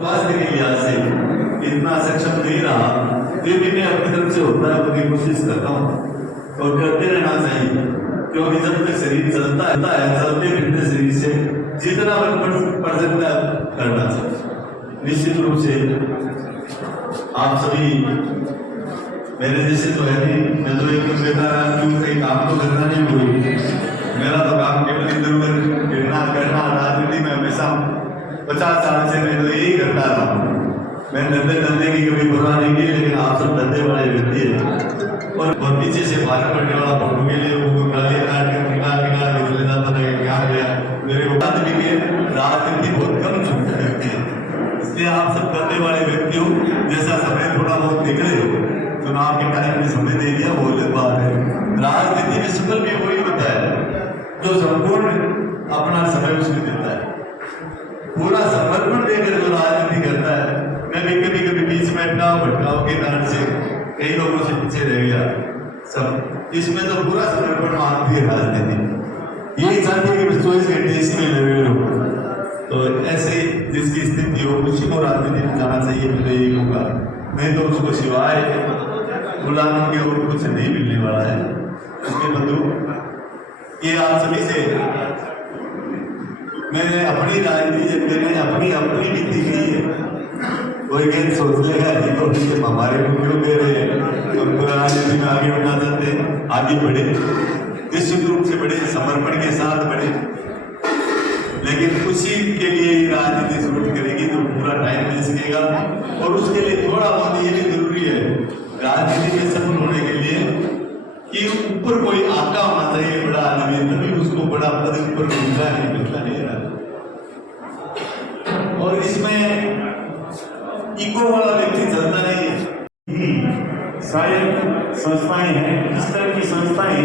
स्वास्थ्य के लिहाज से इतना सक्षम नहीं रहा, फिर भी मैं अपनी तरफ से होता है अपनी कोशिश करता हूँ और करते रहना चाहिए, क्योंकि जब तक शरीर चलता है चलते फिरते शरीर से जितना पड़ सकता है करना चाहिए। निश्चित रूप से आप सभी मेरे जैसे तो है नहीं, मैं तो एक बेकार आदमी कहीं काम तो करना नहीं हुई, मेरा तो काम केवल इधर उधर फिरना करना, राजनीति में हमेशा 50 साल से मैं तो यही करता रहा हूँ। मैं धंधे की कभी परवाह नहीं की, लेकिन आप सब धंधे वाले व्यक्ति है और पीछे से बाहर पड़ने वाला फोटो के लिए वो गाली काट के निकाल के चले जाता था कि क्या गया मेरे को आदमी के राजनीति बहुत कम चुनते रहते हैं। इसलिए आप सब धंधे वाले व्यक्ति हो, जैसा समय थोड़ा बहुत निकले हो, चुनाव के टाइम में समय दे दिया वो अलग बात है। राजनीति में सफल भी वही होता है जो संपूर्ण अपना समय उसमें देता है, पूरा समर्पण देकर जो राजनीति करता है। मैं भी कभी बीच में भटकाव के कारण से कई लोगों से पीछे रह गया, सब इसमें तो पूरा समर्पण मांगती है राजनीति। यही चाहती है कि 24 घंटे इसी में लगे रहो। तो ऐसे जिसकी स्थिति हो उसी को राजनीति में जाना चाहिए, मुझे यही होगा, नहीं तो उसको सिवाय गुलामी के और कुछ नहीं मिलने वाला है। इसलिए बंधु ये आप सभी से मैंने अपनी राजनीति मैंने अपनी नीति की है। कोई कहीं सोच लेगा कि तो हमारे को क्यों दे रहे हैं, हम तो राजनीति में आगे बढ़ना चाहते हैं, आगे बढ़े, निश्चित रूप से बढ़े, समर्पण के साथ बढ़े, लेकिन उसी के लिए राजनीति शुरू करेगी तो पूरा टाइम मिल सकेगा। और उसके लिए थोड़ा बहुत ये भी जरूरी है राजनीति में सफल होने के लिए कि ऊपर कोई आका होना चाहिए, बड़ा आदमी, तभी उसको बड़ा पद ऊपर मिलता नहीं रहा। और इसमें ईगो वाला व्यक्ति चलता नहीं है। शायद संस्थाएं हैं, इस तरह की संस्थाएं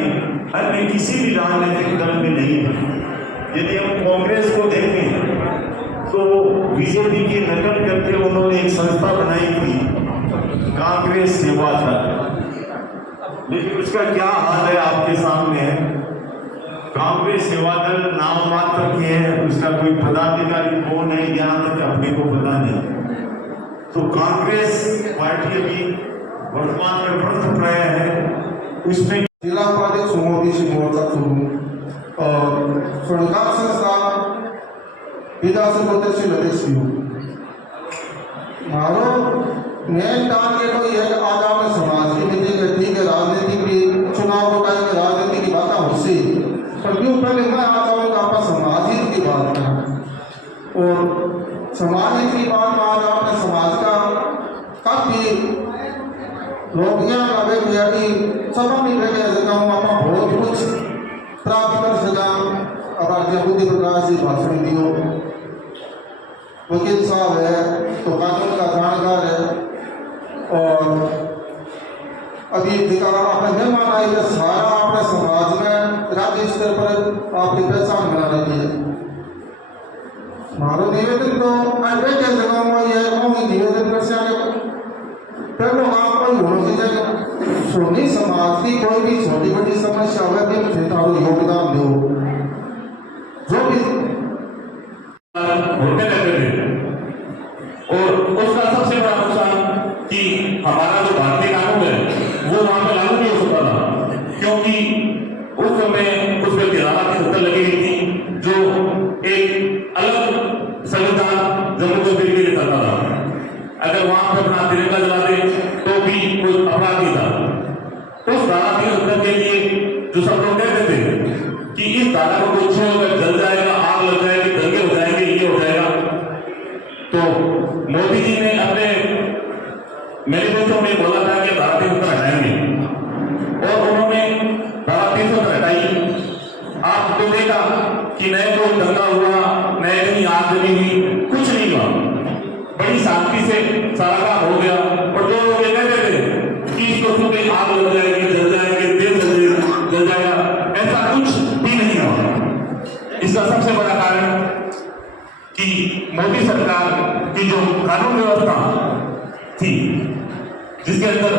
अन्य किसी भी राजनीतिक दल में नहीं है। यदि हम कांग्रेस को देखें तो बीजेपी की नकल करके उन्होंने एक संस्था बनाई थी कांग्रेस सेवा दल, लेकिन उसका क्या हाल है आपके सामने है। कांग्रेस सेवा दल नाम मात्र की है, उसका कोई पदाधिकारी कौन है यहाँ तक अपने को पता नहीं। तो कांग्रेस पार्टी अभी वर्तमान में बढ़ रहा है, उसमें जिला उपाध्यक्ष मोदी से और स्वर्णकार संस्था विधानसभा अध्यक्ष अध्यक्ष मारो मेन टारगेट तो यह आज आपने समाज की मीटिंग रखी है, राजनीति की चुनाव के टाइम में राजनीति की बात होती, पर क्यों पहले मैं आता हूँ कि आप समाज हित की बात करें। और समाज हित की बात में आज आपने समाज का काफी रोगियां लगे हुए कि सभा में बैठे जगह आप बहुत कुछ प्राप्त कर सका। अगर बुद्धि प्रकाश जी भाषण दियो, वकील साहब है तो कानून का जानकार है, और अभी आपने मेहमान आई है, सारा अपने समाज में राज्य स्तर पर आपकी पहचान बना रही है। मारो निवेदन तो अड्डे के जगह में यह कहूँगी निवेदन कर सके पहले आप कोई होना चाहिए सोनी समाज की कोई भी छोटी बड़ी समस्या हो कि योगदान दो जो भी होने लगे थे। और उसका सबसे बड़ा नुकसान कि हमारा जो भारतीय कानून है वो वहां पर लागू नहीं हो सकता था, क्योंकि उस समय उस पर 13 लगी हुई थी जो एक अलग संविधान जम्मू कश्मीर के लिए चलता था। अगर वहां पर अपना तिरंगा जला दे तो भी कोई अपराध नहीं था। उस धारा 370 के लिए जो सब लोग कहते थे कि इस धारा को कुछ होकर जल जाएगा, आग लग जाएगी, दंगे हो जाएंगे, ये हो जाएगा, तो मोदी जी ने अपने मैनिफेस्टो में बोला था कि धारा 370 हटाएंगे, और उन्होंने धारा 370 हटाई। आपने देखा कि नए कोई दंगा हुआ, नए कहीं आग लगी हुई, कुछ नहीं हुआ, बड़ी शांति से सारा काम हो गया। और जो लोग ये कहते थे कि इसको सुबह आग लग जाएगी, जल जाएंगे, तेल जल जाएगा, ऐसा कुछ भी नहीं हुआ। इसका सबसे बड़ा कारण कि मोदी सरकार की जो कानून व्यवस्था थी, जिसके अंदर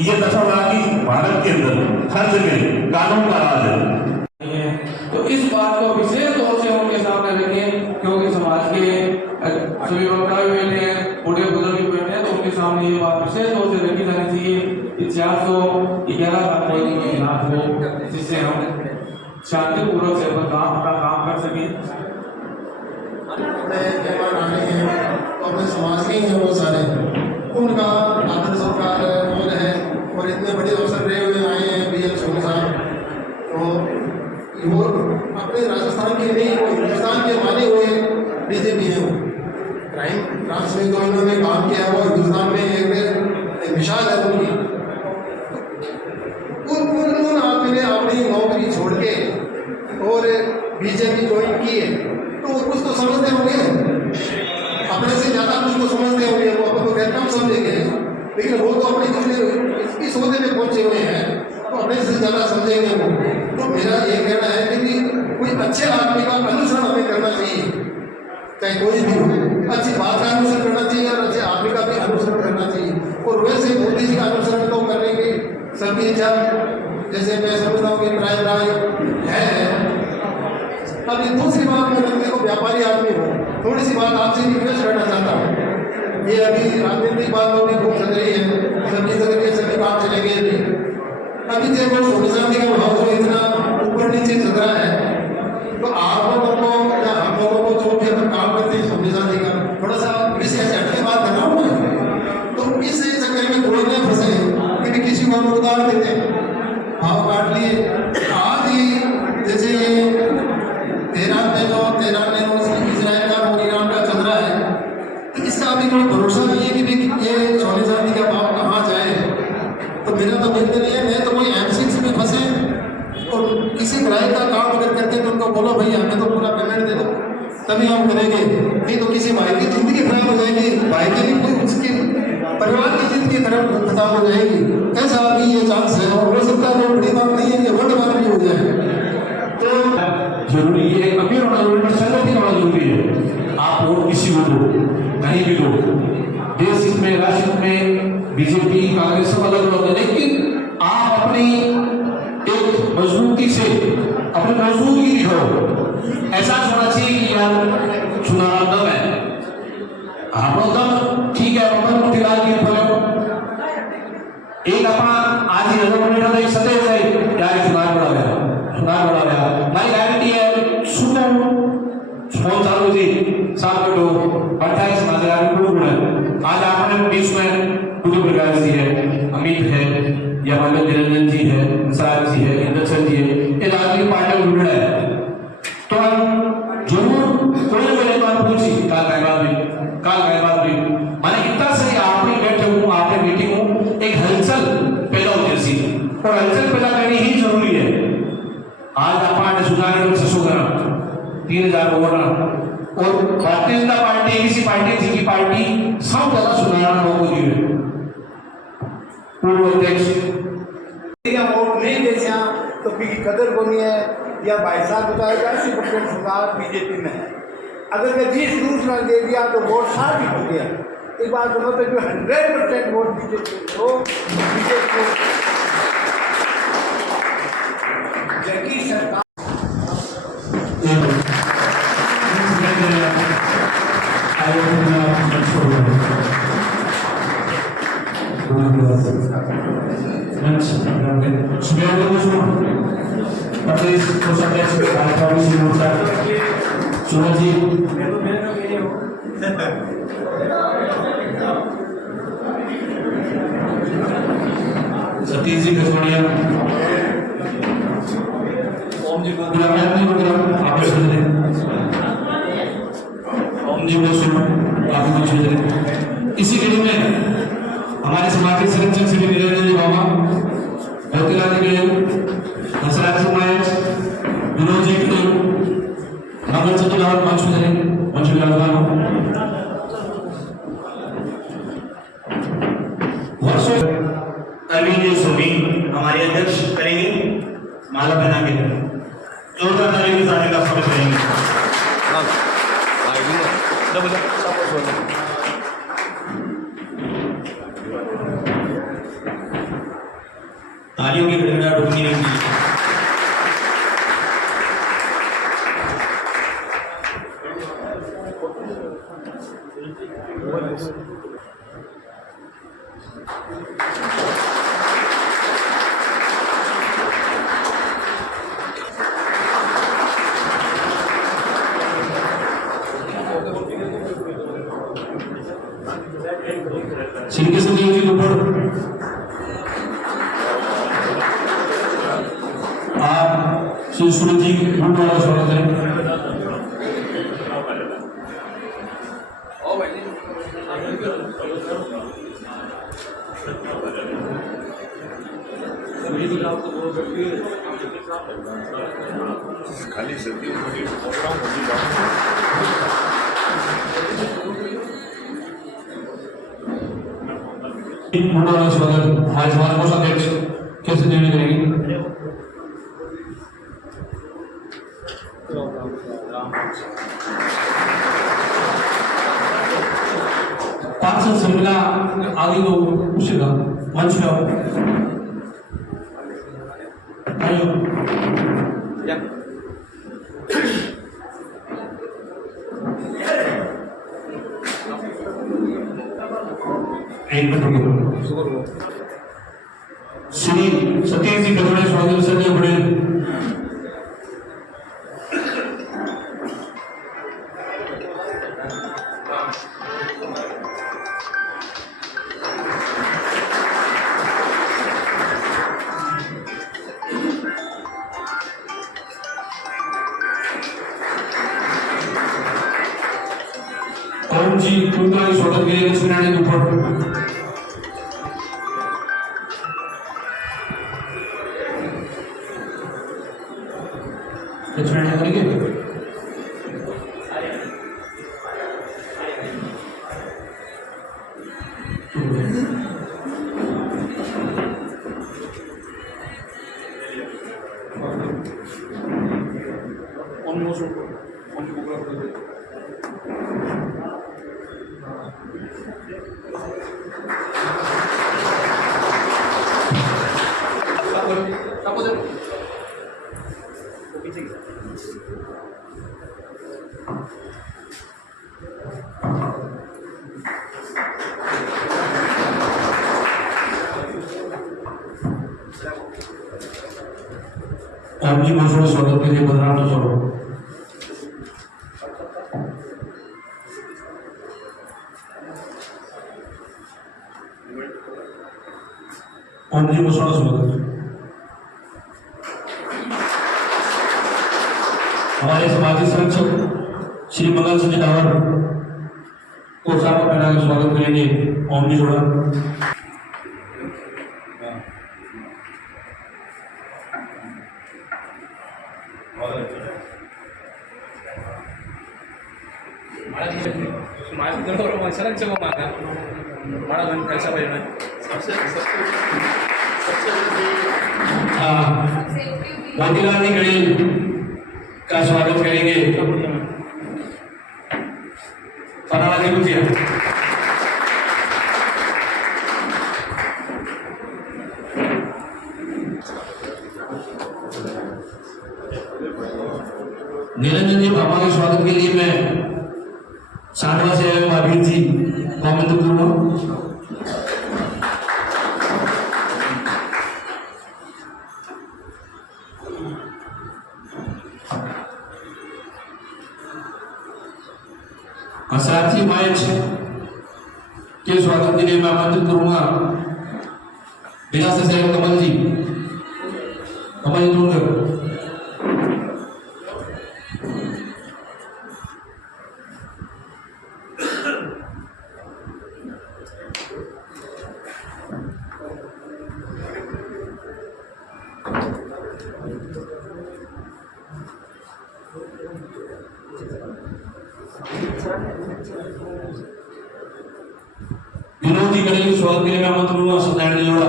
ये दशा हुआ कि भारत के अंदर हर जगह कानून का राज है। तो इस बात को विशेष तौर से उनके सामने रखें, क्योंकि समाज के सभी वक्ता भी बैठे हैं, बूढ़े बुजुर्ग भी बैठे हैं, तो उनके सामने ये बात विशेष तौर से रखी जानी चाहिए कि 411 का कोई इलाज हो, जिससे हम शांतिपूर्वक से अपना काम कर सकें। मेहमान आने हैं तो अपने समाज के ही हैं वो सारे, उनका आदर सत्कार और है, और इतने बड़े अवसर रहे हुए आए हैं BL सोनी साहब, तो वो अपने राजस्थान के नहीं, वो हिंदुस्तान के माने हुए DGP हैं। वो क्राइम ब्रांच में जो इन्होंने काम किया है वो हिंदुस्तान में एक मिसाल है उनकी। उन्होंने आपने अपनी नौकरी छोड़ के और BJP ज्वाइन की है, तो कुछ तो समझते होंगे, अपने से ज़्यादा कुछ तो समझते होंगे, वो अपन तो खैर कम समझेंगे, लेकिन वो तो अपनी इसकी सोचने में पहुंचे हुए हैं, तो अपने से ज़्यादा समझेंगे वो। तो मेरा ये कहना है कि कोई अच्छे आदमी का अनुसरण हमें करना चाहिए, चाहे कोई भी हो, अच्छी बात का अनुसरण करना चाहिए और अच्छे आदमी का भी अनुसरण करना चाहिए। और वैसे मोदी जी का अनुसरण तो करने की सबकी इच्छा, जैसे मैं समझता हूँ कि प्राय है। अभी दूसरी बात, मैं लगने को व्यापारी आदमी हूँ, थोड़ी सी बात आपसे रिक्वेस्ट करना चाहता हूँ। ये अभी राजनीतिक बात तो भी खूब चल रही है, सभी तरह के सभी काम चलेंगे अभी जब वो सोनी चांदी का भाव जो इतना ऊपर नीचे चल रहा है, तो आप लोगों को या हम लोगों को जो भी अपन काम करते हैं सोनी चांदी का, थोड़ा सा विषय से हटके बात कर रहा हूँ मैं, तो इस चक्कर में कोई नहीं फंसे कि भी किसी को हम उदाहरण देते हैं, भाव काट लिए। आज ही जैसे 13 इजराइल का और ईरान का चल रहा है, तो इसका अभी कोई भरोसा नहीं है कि ये सोने चांदी का भाव कहाँ जाए। तो मेरा तो बिल्कुल नहीं है, मैं तो कोई M6 में फंसे और किसी ग्राहक का काम अगर करते तो उनको बोलो भाई हमें तो पूरा पेमेंट दे दो, तभी हम करेंगे, नहीं तो किसी भाई की जिंदगी खराब हो जाएगी, भाई के लिए कोई उसकी परिवार की जिंदगी खराब हो जाएगी। कैसा अभी ये चांस है, और हो सकता है बड़ी बात नहीं है कि वर्ल्ड वार भी हो जाए। तो जरूरी है, अमीर होना जरूरी है, संगठित होना जरूरी है। आप वोट किसी को दो, कहीं भी दो, देश हित में, राष्ट्र हित में, BJP कांग्रेस सब अलग अलग है, लेकिन आप अपनी एक मजबूती से अपनी मजबूती दिखाओ। ऐसा होना चाहिए कि यार चुनाव दम है, आप लोग दम ठीक है, अपन फिलहाल की फलो एक अपना आज ही नजर में एक सदैव है यार चुनाव बड़ा गया, मारी गारंटी है सुनो फोन चालू थी 7 मिनट 28 आज आपने 20 में कुछ प्रकार दी है, अमित है या हमारे निरंजन जी है, इंसार जी है, इंद्रचंद जी है, ये राजनीतिक पार्टी में जुड़ रहा है, तो हम जरूर कोई मेरे बात पूछी काल गैबाद भी माने इतना सही आपने बैठे हूँ, आपने मीटिंग हूँ, एक हलचल पैदा होती सी, और हलचल पैदा करनी ही जरूरी है। आज आप सुधार 600 ग्राम 3000 वोट और भारतीय जनता पार्टी किसी पार्टी थी की पार्टी सब ज्यादा सुधारना लोगों की है। पूर्व अध्यक्ष वोट नहीं दे तो की कदर को नहीं है, या भाई साहब बताएगा 80% सुधार BJP में है, अगर मैं 20% दे दिया तो वोट 60 ही हो गया। एक बात सुनो तो जो 100% वोट BJP को जबकि सरकार सतीश जी कसोड़िया, ओम जी इसी कड़ी में हमारे समाज के संरक्षण श्री निरंजन जी बाबा, ज्योतिलाल जी हंसराज सिंह नायक, विनोद जी मंगल चतुर्थ मंच वर्षों अरविंद सोनी हमारे अध्यक्ष करेंगे माला बना के जोरदार ताली के साथ का स्वागत करेंगे। तालियों की गड़गड़ाहट रुकनी नहीं चाहिए। श्री कृष्ण देव जी ऊपर आप श्री सूरज जी खूब बड़ा स्वागत है। खाली सर्दी बड़ा स्वागत हमारे समाज कोषाध्यक्ष कैसे देवी करेंगी। पार्षद सम्मेला आदि को पूछेगा मंच पे आओ। आइए एक मिनट रुको। श्री सतीश जी गढ़वाल स्वागत संजय पटेल। ओम जी कुंडा स्वागत के लिए लक्ष्मीनारायण ऊपर लक्ष्मीनारायण करेंगे। ओम जी बहुत स्वागत के लिए बदनाम तो चलो। ओम जी बहुत स्वागत। हमारे समाजी संरक्षक श्री मंगल सिंह डावर को साफ पहना के स्वागत करेंगे। ओम जी जोड़ा मोतीलाल जी गणेश का स्वागत करेंगे। फनाला जी मुखिया निरंजन जी बाबा के स्वागत के लिए मैं सांडवा से महावीर जी कॉमेंट करूंगा। साथी मैच के स्वागत के लिए मैं आमंत्रित करूंगा विरासत से कमल जी ढूंढकर। विनोद जी गणेश स्वागत के लिए मैं आमंत्रित करूंगा सत्यनारायण जोड़ा।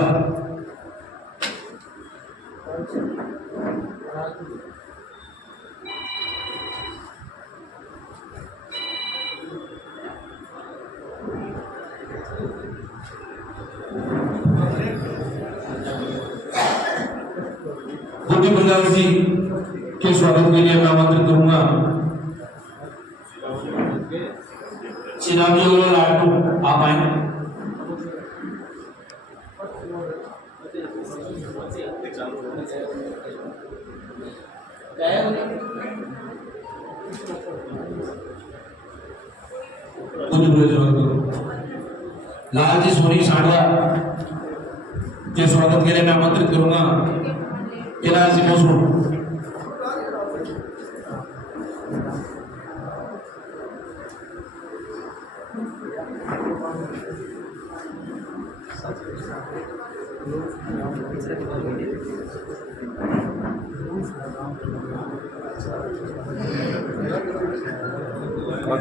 गोपी प्रकाश जी के स्वागत के लिए मैं आमंत्रित करूंगा। श्री राम जी लालटू आप आए। लालजी सोनी सांडवा के स्वागत के लिए मैं आमंत्रित करूंगा। केदारजी मोसू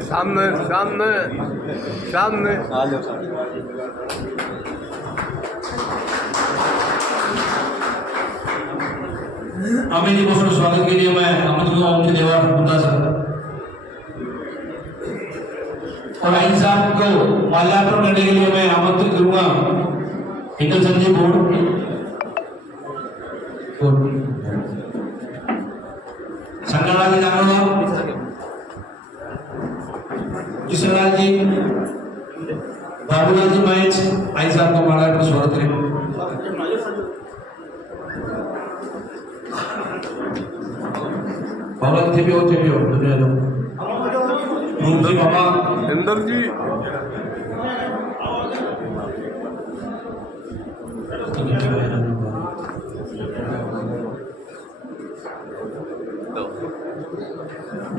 सामने सामने सामने अमित जी को स्वागत के लिए मैं आमंत्रित करूंगा उनके देवर मुद्दा सर और आई साहब को माल्यार्पण करने के लिए मैं आमंत्रित करूंगा हिंदल संजय बोर्ड शंकरलाल जी जागरवाल, किशनलाल जी, बाबूलाल जी मैच आई साहब को माल्यार्पण पर स्वागत करें। बाबा थे भी हो दुनिया दो रूप जी बाबा इंदर जी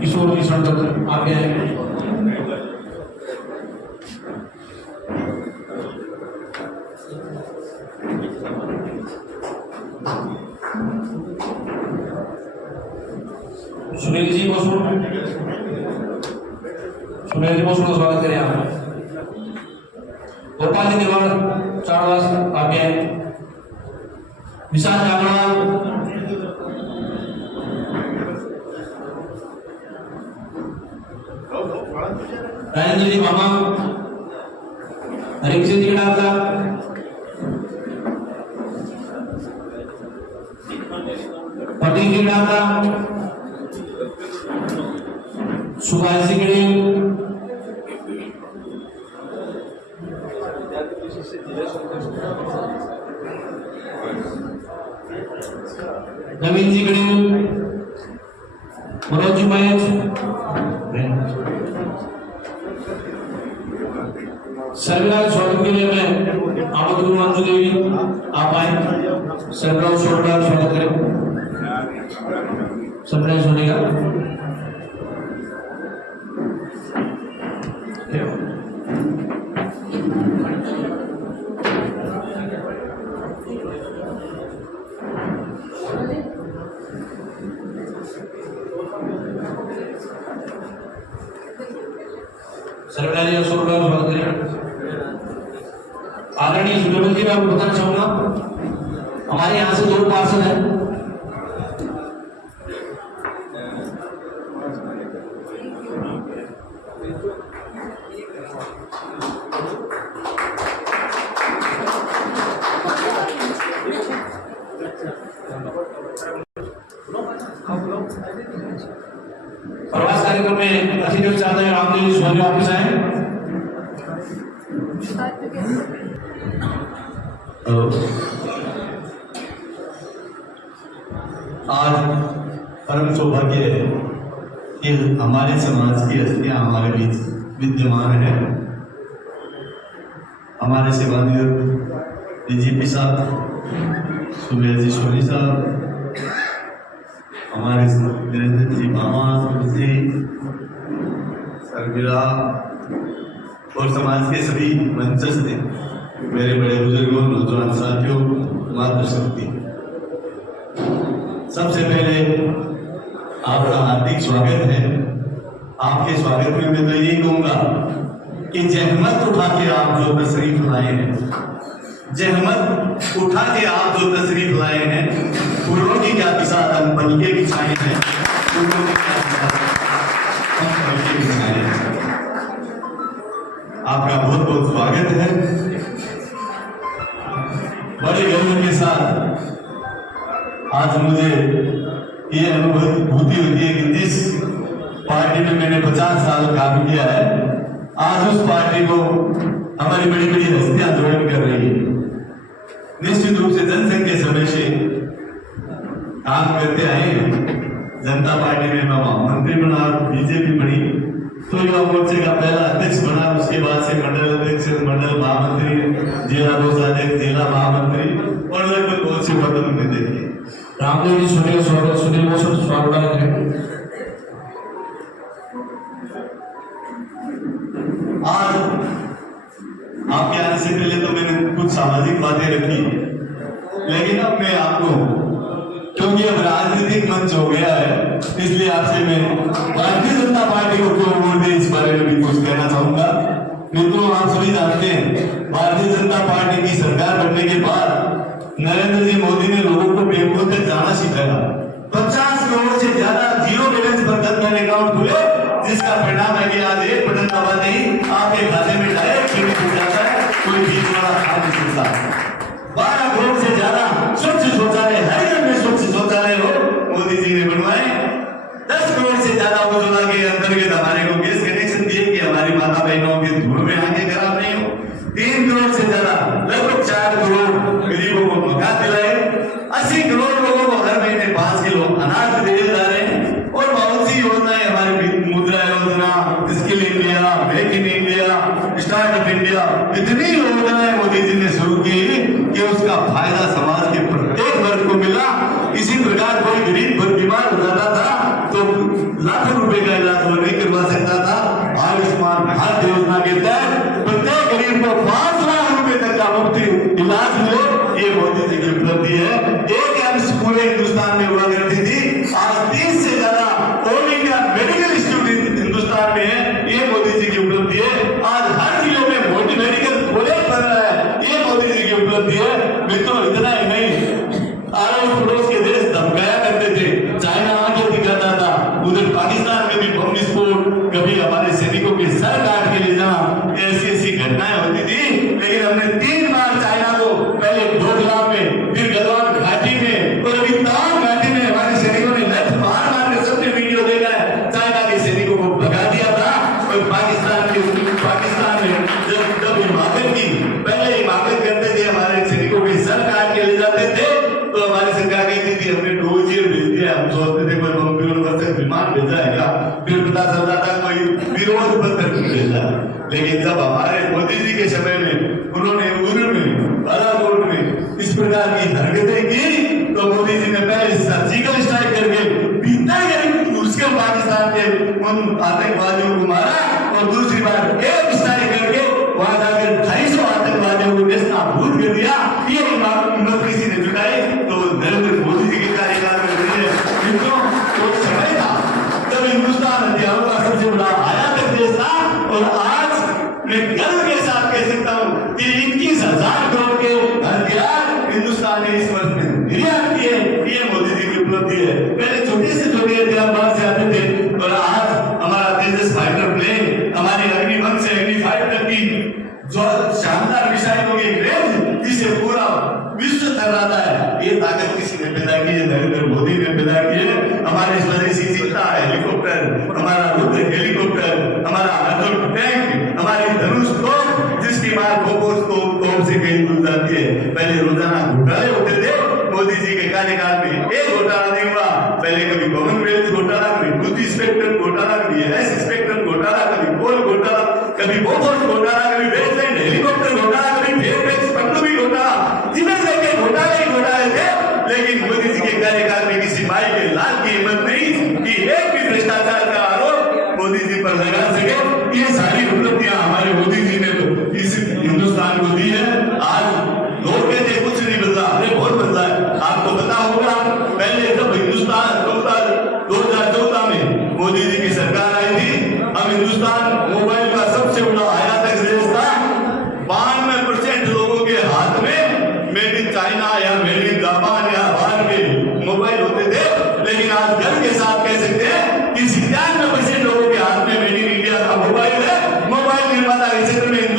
किशोर किशोर तक आगे आए। सुनील जी बसु का स्वागत करें आप। गोपाल जी देवर चारवास आगे आए। विशाल जागरवाल, राजेंद्र जी मामा, हरिक सिंह जी डालता, पटेल जी डालता, सुभाष सिंह गिड़िल, नवीन जी गिड़िल, मनोज जी महेश, सर्विलाल स्वागत के लिए मैं आमंत्रित करूंगा मंजू देवी आप आए। सर्विलाल स्वागत करें। सरप्राइज होने का सर्वराजी और स्वागत करें। आदरणीय सुब्रमण्यम जी मैं आपको बताना चाहूंगा हमारे यहाँ से 2 पार्षद हैं। प्रवास कार्यक्रम में अतिथि चाहते हैं रामदेव जी सोनी वापस आए। आज परम सौभाग्य है कि हमारे समाज की हस्तियां हमारे बीच विद्यमान है। हमारे सेवानिवृत्त डीजीपी साहब सुमेर जी सोनी साहब, हमारे निरंजन जी मामा जी, सरगिरा और समाज के सभी मंचस्थ मेरे बड़े बुजुर्गों, नौजवान साथियों, मातृशक्ति, सबसे पहले आपका हार्दिक स्वागत है। आपके स्वागत में मैं तो यही कहूंगा कि जहमत उठा के आप जो तशरीफ लाए हैं, जहमत उठा के आप जो तशरीफ लाए हैं, फूलों की क्या बिसात बनके बिछाए हैं, फूलों की क्या बिसात बनके बिछाए हैं। आपका बहुत बहुत स्वागत है। बड़े गर्व के साथ आज मुझे ये अनुभूति होती है कि जिस पार्टी में मैंने 50 साल काम किया है, आज उस पार्टी को हमारी बड़ी बड़ी हस्तियां ज्वाइन कर रही है। निश्चित रूप से जनसंघ के समय से काम करते आए हैं। जनता पार्टी में मैं मंत्री बना, बीजेपी बनी, तो युवा मोर्चे का पहला अध्यक्ष बना, उसके बाद से मंडल अध्यक्ष, मंडल महामंत्री, जिला कोषाध्यक्ष, जिला महामंत्री और लगभग बहुत से पद में देखे। रामदेव जी सुनील मोशन स्वागत करें। आज आपके आने से पहले तो मैंने कुछ सामाजिक बातें रखी, लेकिन अब मैं आपको, क्योंकि अब राजनीतिक मंच हो गया है, इसलिए आपसे मैं भारतीय जनता पार्टी को क्यों वोट दे इस बारे में भी कुछ कहना चाहूंगा। मित्रों, आप सभी जानते हैं भारतीय जनता पार्टी की सरकार बनने के बाद नरेंद्र जी मोदी ने लोगों को बैंकों तक जाना सिखाया। 50 करोड़ से ज्यादा जीरो बैलेंस पर जनधन अकाउंट खुले, जिसका परिणाम है कि आज 1 बटन दबाते ही आपके खाते में डायरेक्ट क्रेडिट हो जाता है, कोई बीच वाला खा नहीं सकता। 12 करोड़ से ज्यादा स्वच्छ शौचालय, हर घर में स्वच्छ शौचालय हो मोदी जी ने बनवाए। 10 करोड़ से ज्यादा उज्ज्वला के अंतर्गत हमारे को गैस कनेक्शन दिए कि हमारी माता बहनों के धूल में आगे खराब नहीं हो। 3 करोड़ से ज्यादा, लगभग 4 करोड़ गरीबों को मकान दिलाए। 80 करोड़ लोगों को हर महीने 5 किलो अनाज दिए जा रहे हैं। और बहुत सी योजनाएं, हमारी मुद्रा योजना, skill India, make in India, startup India, इतनी योजनाएं मोदी जी ने शुरू की कि उसका फायदा समाज के प्रत्येक वर्ग को मिला। इसी प्रकार कोई गरीब बीमार हो जाता था तो लाखों रुपए का इलाज वो नहीं करवा सकता था। आयुष्मान भारत योजना के तहत प्रत्येक गरीब को 5 लाख रुपए तक का मुफ्त इलाज मिले, ये मोदी जी की उपलब्धि है। एक एम्स पूरे हिंदुस्तान में हुआ करती थी, आज 30 से ज्यादा all India medical institute Hindustan में है, ये मोदी जी की उपलब्धि है। आज हर जिलों में मोदी मेडिकल कॉलेज बन रहा है, ये मोदी जी की उपलब्धि है। मित्रों, इतना ही नहीं, अड़ोस पड़ोस के देश धमकाया करते थे, चाइना आके दिखाता था, उधर पाकिस्तान में भी बम विस्फोट, कभी हमारे सैनिकों के सर काट के ले जाना, ऐसी ऐसी घटनाएं होती थी। लेकिन हमने 3 बार चाइना को, पहले डोकलाम में, फिर गलवान घाटी में और अभी तवांग घाटी में हमारे सैनिकों ने लठ मार मार के, सबने वीडियो देखा है, चाइना के सैनिकों को भगा दिया था। और पाकिस्तान में जब हिमाकत की, पहले हिमाकत करते थे, हमारे सैनिकों के सर काट के ले जाते थे, तो हमारी सरकार कहती थी हमने डोजियर भेज दिया। हम सोचते थे कोई विमान भेजा है क्या, फिर पता चलता था कोई विरोध पत्र भेजा। लेकिन जब हमारे मोदी जी के समय में उन्होंने उधर में, बालाकोट में इस प्रकार की हरकतें की, तो मोदी जी ने पहले सर्जिकल स्ट्राइक करके भीतर उसके पाकिस्तान के उन आतंकवादियों को मारा, और दूसरी बार एयर स्ट्राइक करके वहां जाकर 250 आतंकवादियों को नेस्तनाबूद कर दिया। ये हिम्मत किसी ने जुटाई तो नरेंद्र मोदी जी के कार्यकाल में हुई है। मित्रों, वो समय था जब हिंदुस्तान हथियारों का सबसे बड़ा आयातक देश था, और आज मैं गर्व के साथ कह सकता हूँ कि 21,000 करोड़ के हथियार हिंदुस्तान ने इस वर्ष में निर्यात किए, ये मोदी जी की उपलब्धि है। पहले छोटे से छोटे हथियार बाहर से आते थे, और आज हमारा तेजस फाइटर प्लेन, हमारी अग्नि-1 से अग्नि-5 तक की जो शानदार मिसाइलों की रेंज, जिसे पूरा विश्व थर्राता है, ये ताकत किसी ने पैदा की है, नरेंद्र मोदी ने पैदा की है। हमारे स्वदेशी चिता हेलीकॉप्टर, हमारा रुद्र हेलीकॉप्टर, हमारा अटल टैंक, हमारी धनुष तोप, जिसकी मार तोप से कहीं दूर जाती है। पहले रोजाना घोटाले होते थे, मोदी जी के कार्यकाल में एक घोटाला नहीं हुआ। पहले कभी कॉमनवेल्थ घोटाला, कभी बुद्धि स्पेक्ट्रम घोटाला, कभी एस स्पेक्ट्रम घोटाला, कभी पोल घोटाला, कभी बोफोर्स घोटाला, कभी वेस्टलैंड हेलीकॉप्टर घोटाला, कभी फेयरफैक्स पनडुब्बी घोटाला, जिन्हें लेके घोटाले ही घोटाले थे। लेकिन मोदी जी के कार्यकाल में किसी माई के लाल की हिम्मत नहीं कि एक भी भ्रष्टाचार का आरोप मोदी जी पर लगा सके। ये सारी उपलब्धियां हमारे मोदी जी ने तो इस हिंदुस्तान को दी है। आज लोग कहते कुछ नहीं बदला, अरे बहुत बदला है। आपको पता होगा, पहले जब हिंदुस्तान 2014 में मोदी जी की सरकार आई थी, हम हिंदुस्तान मोबाइल का सबसे बड़ा आयातक देश था। 92% लोगों के हाथ में मेड इन चाइना या मेड इन जापान या बाहर के मोबाइल होते थे। लेकिन आज गर्व के साथ कह सकते हैं कि 97% लोगों के हाथ में मेड इन इंडिया का मोबाइल है। मोबाइल निर्माता के क्षेत्र में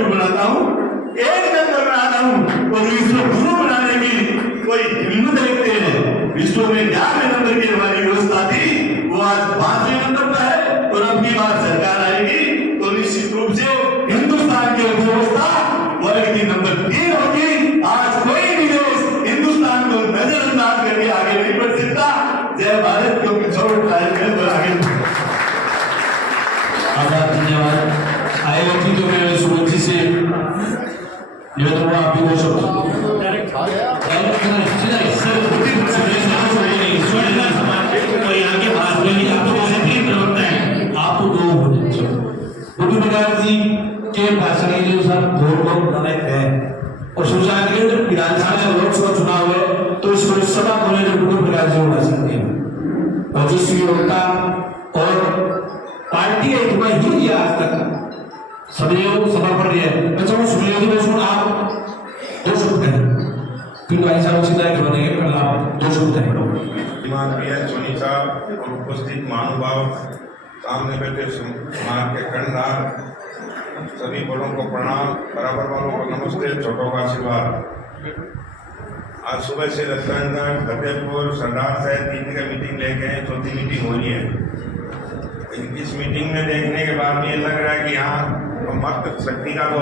यूट्यूब बनाता हूँ, एक नंबर बनाता हूँ, और विश्व गुरु बनाने की कोई हिम्मत रखते हैं। विश्व में 11वें नंबर की हमारी व्यवस्था थी, वो आज 5वें नंबर पर है, और अब की बार सरकार आएगी तो निश्चित रूप से हिंदुस्तान की व्यवस्था वर्ग की नंबर 3 होगी। आज कोई भी देश हिंदुस्तान को नजरअंदाज करके आगे नहीं बढ़ सकता। जय भारत, क्योंकि छोड़ आगे धन्यवाद। आएगा तो मैं सूरज जी से निवेदन हुआ आप भी हो सकते जी के भाषण के लिए सर बहुत बनाए थे और सोचा कि जब विधानसभा में लोकसभा चुनाव है तो इस लोकसभा को लेकर बुद्धू प्रकाश जी बना सकते हैं और जिस योग्यता और पार्टी है तुम्हें ही दिया आज तक सभी लोग सभा पढ़ रही है। मैं चाहूँ सुनियोगी बसून आप 2 शब्द हैं, फिर भाई साहब सीधा बनेंगे, पहले आप 2 शब्द हैं। श्रीमान पीएन सोनी साहब और उपस्थित महानुभाव, सामने बैठे समाज के कर्णधार, सभी बड़ों को प्रणाम, बराबर वालों को नमस्ते, छोटों का आशीर्वाद। आज सुबह से रतनगढ़, फतेहपुर, सरदार साहब 3 जगह मीटिंग लेके हैं, 4थी मीटिंग हो रही है। इस मीटिंग में देखने के बाद ये लग रहा है कि यहाँ मत शक्ति का तो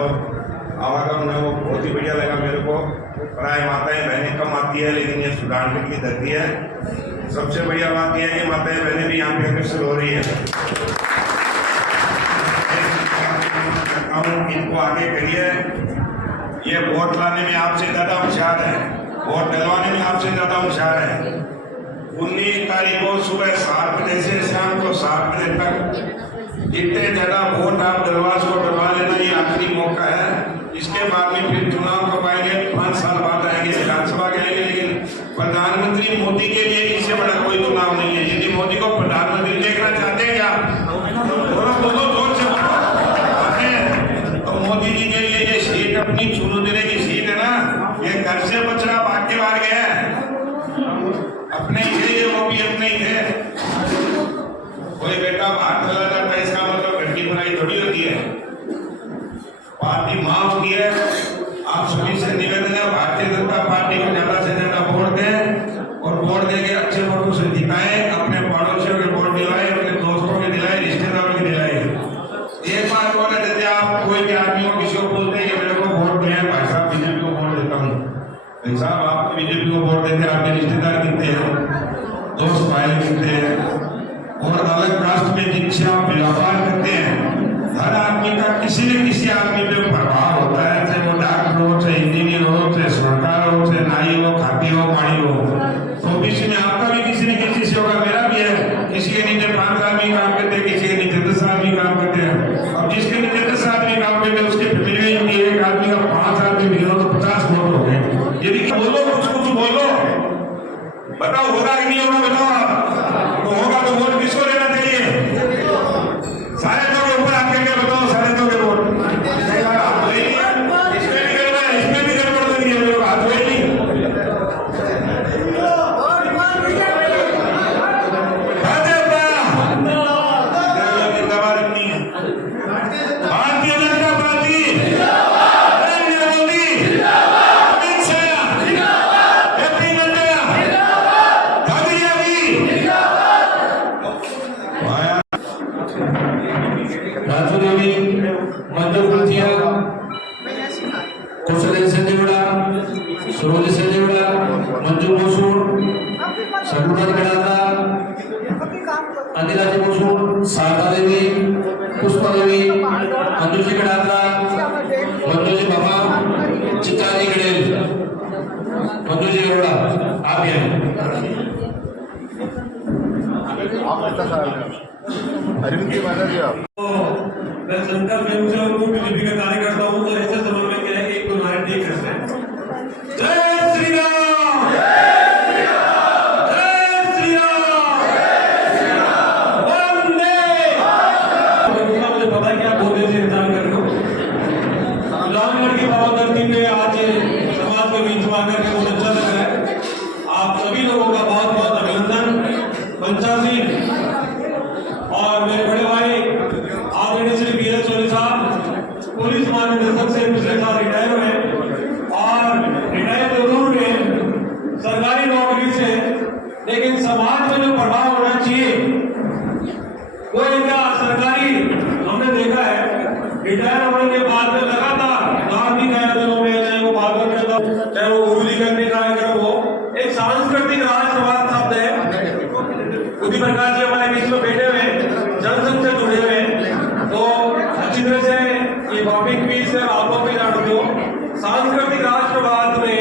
आवागमन है वो बहुत ही बढ़िया लगा मेरे को। प्राय माताएं बहनें कम आती है, लेकिन ये सुधारने की धरती है। सबसे बढ़िया बात यह है कि माताएं बहनें भी यहाँ पे अग्रसर हो रही है। इनको आगे करिए। ये वोट लाने में आपसे ज्यादा होशियार है, वोट डलवाने में आपसे ज्यादा होशियार है। 19 तारीख को सुबह 7 बजे से शाम को 7 बजे तक जितने ज्यादा वोट आप दरवाज को डलवा लेना, ये आखिरी मौका है। इसके बाद में फिर चुनाव कब आएंगे, 5 साल बाद आएंगे, विधानसभा के लिए। लेकिन प्रधानमंत्री मोदी के लिए इससे बड़ा कोई चुनाव नहीं है। यदि मोदी को प्रधानमंत्री देखना चाहते हैं क्या, जोर से तो मोदी जी के लिए ये सीट अपनी चुनू देने की सीट है ना, ये घर से बचना भाग के बाहर गया है। अपने ही थे, वो भी अपने ही थे। कोई बेटा बाहर चला जाता है, इसका मतलब घर की बुराई थोड़ी होती है। पार्टी मां होती है। आप सभी से निवेदन है, भारतीय जनता पार्टी को ज्यादा से ज्यादा वोट दें और वोट देके अच्छे वोटों से जिताएं। अपने पड़ोसियों के वोट दिलाए, अपने दोस्तों के दिलाए, रिश्तेदारों के दिलाए। एक बात बोले देते आप, कोई भी आदमी को किसी को बोलते हैं कि मेरे को वोट दें, भाई साहब बीजेपी को वोट देता हूँ। भाई साहब आप बीजेपी को वोट देते हैं, आपके रिश्तेदार कितने हैं, दोस्त भाई कितने हैं, और अलग कास्ट में जिनसे आप व्यापार करते हैं, हर आदमी का किसी न किसी आदमी पे प्रभाव होता है। चाहे वो डॉक्टर हो, चाहे इंजीनियर हो, चाहे सरकार हो, चाहे नाई हो, खाती हो, पानी हो। तो किसी ने आपका भी किसी न किसी से होगा, मेरा भी है। किसी के नीचे 5 आदमी काम करते हैं, किसी के नीचे 10 आदमी काम करते हैं। और जिसके नीचे 10 आदमी काम करते हैं उसकी फैमिली में यदि एक आदमी का 5 आदमी मिलो तो 50 वोट हो गए। यदि बोलो कुछ बोलो, बताओ होगा कि नहीं होगा, बताओ आप। तो होगा तो वोट किसको लेना चाहिए? सारे तो के ऊपर हाथ करके बताओ, सारे तो के वोट। इसमें भी गड़बड़ है, इसमें भी गड़बड़ नहीं है, मेरे हाथ हुए नहीं। जिंदाबाद नहीं है भारतीय जनता पार्टी, नरेंद्र मोदी, अमित शाह, हैप्पी नंदा, कादिया भी, राजू देवी, मंजू कुलचिया, कौशल संजीवड़ा, सरोज संजीवड़ा, मंजू मसूर, सगुनाथ गड़ाता, अनिला जी मसूर, शारदा देवी, पुष्पा देवी, मंजू जी गड़ाता, मंजू जी बाबा, चित्रा जी गड़ेल, मंजू जी अरोड़ा, आप हैं। अरविंद की बात है आप। मैं संकल्प से और बीजेपी का कार्यकर्ता हूँ, तो ऐसे समय में क्या है कि एक दो नारे ठीक करते हैं। जय श्री राम, जय श्री राम, जय श्री राम, वंदे। मुझे पता है कि आप बहुत देर से इंतजार कर रहे हो। रामगढ़ की पावन धरती पे आज समाज के बीच में आकर के बहुत अच्छा लग रहा है। आप सभी लोगों का बहुत बहुत अभिनंदन। पंचासी और मेरे बड़े भाई आदरणीय श्री वीरेश सोनी साहब, पुलिस दशक से पिछले साल रिटायर हुए और रिटायर जरूर हुए सरकारी नौकरी से, लेकिन समाज में जो प्रभाव होना चाहिए वो इनका सरकारी हमने देखा है। रिटायर होने के बाद में लगातार धार्मिक आयोजनों में, चाहे वो भागवत करता हो, चाहे वो गुरु जी करने का कार्यक्रम हो, एक सांस्कृतिक राष्ट्रवाद शब्द है। उसी प्रकार से हमारे बीच में बैठे हुए जनसंघ से जुड़े हुए, तो अच्छी तरह से ये टॉपिक भी से आप लोग भी जानते हो। सांस्कृतिक राष्ट्रवाद में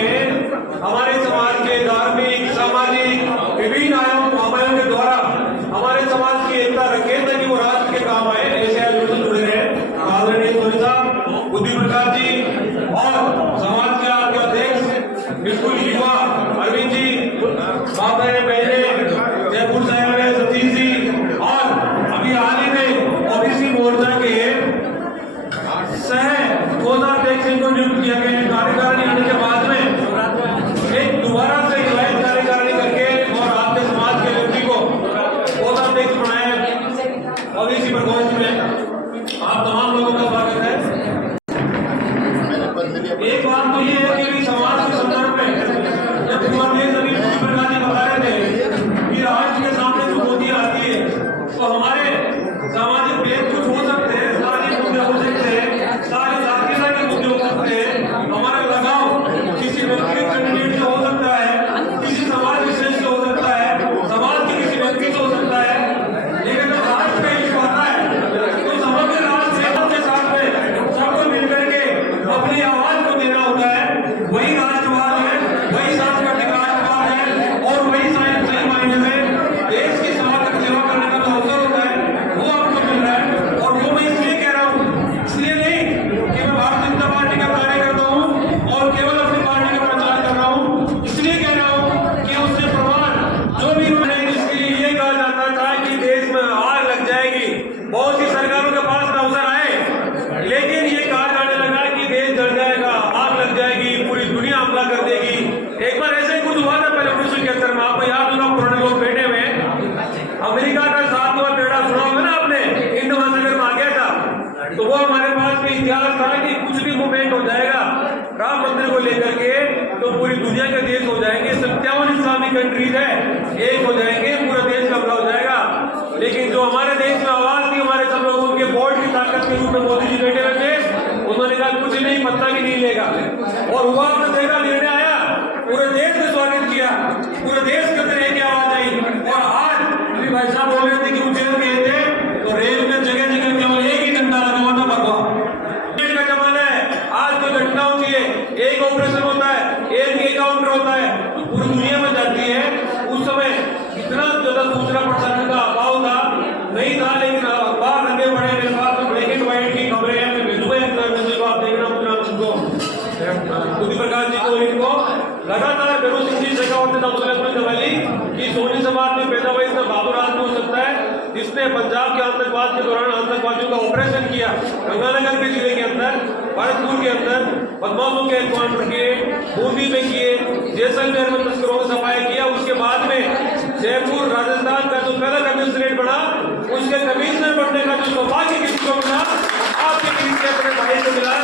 हमारे समाज के धार्मिक, सामाजिक विभिन्न आयामों के द्वारा हमारे समाज की एकता रखे ताकि वो राष्ट्र के काम आए, ऐसे आयोजन जुड़े रहे। आदरणीय सोनी साहब, बुद्धि प्रकाश जी और समाज के आपके अध्यक्ष बिल्कुल युवा अरविंद जी, माताएं बहनें, जयपुर साहब में सतीश जी, और अभी हाल ही में ओबीसी मोर्चा के सह कोषाध्यक्ष को नियुक्त किया गया है। कार्यकारिणी आने के बाद में एक दोबारा से रिवाइज कार्यकारिणी करके और आपके समाज के व्यक्ति को कोषाध्यक्ष बनाया ओबीसी प्रकोष्ठ में। आप तमाम लोगों का स्वागत है। एक बात तो ये है कि समाज के संदर्भ में जब प्रकाश जी बता रहे थे कि राष्ट्र के सामने जो मोदियां आती है तो हमारे सामाजिक भेद कुछ हो सकते हैं, सामाजिक मुद्दे हो सकते हैं, सारे जातीयता के मुद्दे हो सकते हैं, हमारा लगाव किसी व्यक्ति कैंडिडेट से हो सकता है, किसी समाज विशेष से हो सकता है, समाज के किसी व्यक्ति से हो सकता है, लेकिन जब राष्ट्र का इश्यू आता है तो समग्र राष्ट्र के साथ में सबको मिलकर के अपनी आवाज को देना होता है। वही राष्ट्रवाद है, वही सांस्कृतिक राष्ट्रवाद है, और वही सही मायने में देश की सामाजिक सेवा करने का जो अवसर होता है वो आपको मिल रहा है। और वो मैं इसलिए कह रहा हूँ, इसलिए नहीं कि मैं भारतीय जनता पार्टी का कार्य करता हूँ और केवल अपनी पार्टी का प्रचार कर रहा हूँ, इसलिए कह रहा हूँ कि उससे प्रमाण जो भी है, जिसके लिए ये कहा जाता था कि देश में आग लग जाएगी, बहुत सी सरकारों के पास अवसर आए, लेकिन ये कहा जाने लगा कि देश जल जाएगा, आग लग जाएगी, पूरी दुनिया हमला कर देगी। एक बार ऐसे ही कुछ हुआ था पहले 1971 में, आपको याद होगा, पुराने लोग बैठे हुए, अमेरिका का 7वां बेड़ा सुना होगा ना आपने, हिंद महासागर में आ गया था, तो वो हमारे पास भी इतिहास था कि कुछ भी मूवमेंट हो जाएगा राम मंदिर को लेकर के तो पूरी दुनिया के देश हो जाएंगे, 57 इस्लामिक कंट्रीज है, एक हो जाएंगे, पूरा देश का हमला हो जाएगा। लेकिन जो हमारे देश में आवाज थी, हमारे सब लोगों के वोट की ताकत के रूप में मोदी जी बैठे हुए थे, उन्होंने कहा कुछ नहीं, पत्ता भी नहीं लेगा, और हुआ आपने देखा, निर्णय आया, पूरे देश ने स्वागत किया, पूरे देश के अंदर एक आवाज आई। और आज अभी भाई साहब बोल रहे थे कि उज्जैन गए थे तो रेल में जगह जगह केवल एक ही डंडा लगा हुआ था, भगवान का जमाना है। आज जो घटना होती है, एक ऑपरेशन होता है, एक काउंटर होता है, तो पूरी दुनिया में जाती है। उस समय इतना ज्यादा सूचना प्रसारण का अभाव था, नहीं था, लेकिन अखबार लगे पड़े मेरे पास, ब्लैक एंड व्हाइट की खबरें हैं, मैं भेजूंगा आप देखना उनको। बुद्धि प्रकाश जी को, इनको लगातार बेरू सिंह जी शेखावत दवाली की सोनी समाज में पैदा हुई इसका बाबूराज आदमी हो सकता है जिसने पंजाब के आतंकवाद के दौरान आतंकवादियों का ऑपरेशन किया, गंगानगर के जिले के अंदर, भरतपुर के अंदर बदमाशों के एनकाउंटर किए, बूंदी में किए, जैसलमेर में तस्करों को सफाया किया। उसके बाद में जयपुर राजस्थान का जो पहला कमिश्नरेट बना, उसके कमिश्नर बनने का जो सौभाग्य किसको मिला, आपके बीच के अपने भाई को मिला,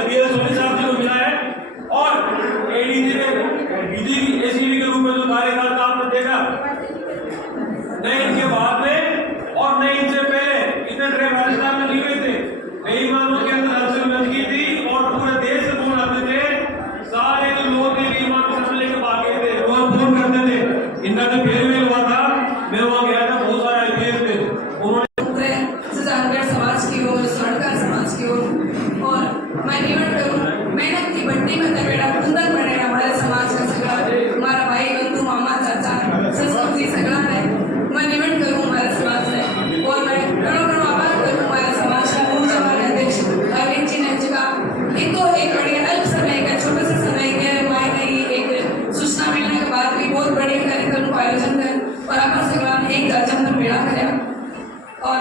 बीएल सोनी साहब जी को मिला है। और एडीजी ने एसीबी के रूप में जो कार्यकाल का आपने देखा, नहीं इनके बाद में और नहीं इनसे पहले इतने ट्रेन राजस्थान में नहीं गए थे, कई मामलों के अंदर हलचल मच गई थी और पूरे देश से फोन आते थे, सारे जो लोग थे लेकर भागे थे, वो फोन करते थे। इनका जो फेयरवेल हुआ था, मैं वहां गया था, बहुत सारे आईपीएस थे, उन्होंने समाज की ओर, सरकार समाज की ओर, और मैं निवड करूं मेहनत की बट्टी में बेटा कुंदन बने हमारे समाज का सगळा, हमारा भाई बंधु मामा चाचा ससुर जी सगळा है, मैं निवड करूं हमारे समाज से, और मैं करोड़ों आभार करूं हमारे समाज का ऊर्जा वाले अध्यक्ष अरविंद जी ने, जिसका इनको एक बड़े अल्प समय का, छोटे से समय के मायने ही एक सूचना मिलने के बाद भी बहुत बड़े कार्यक्रम का आयोजन कर और आपस एक दर्जन पर मेला कराया। और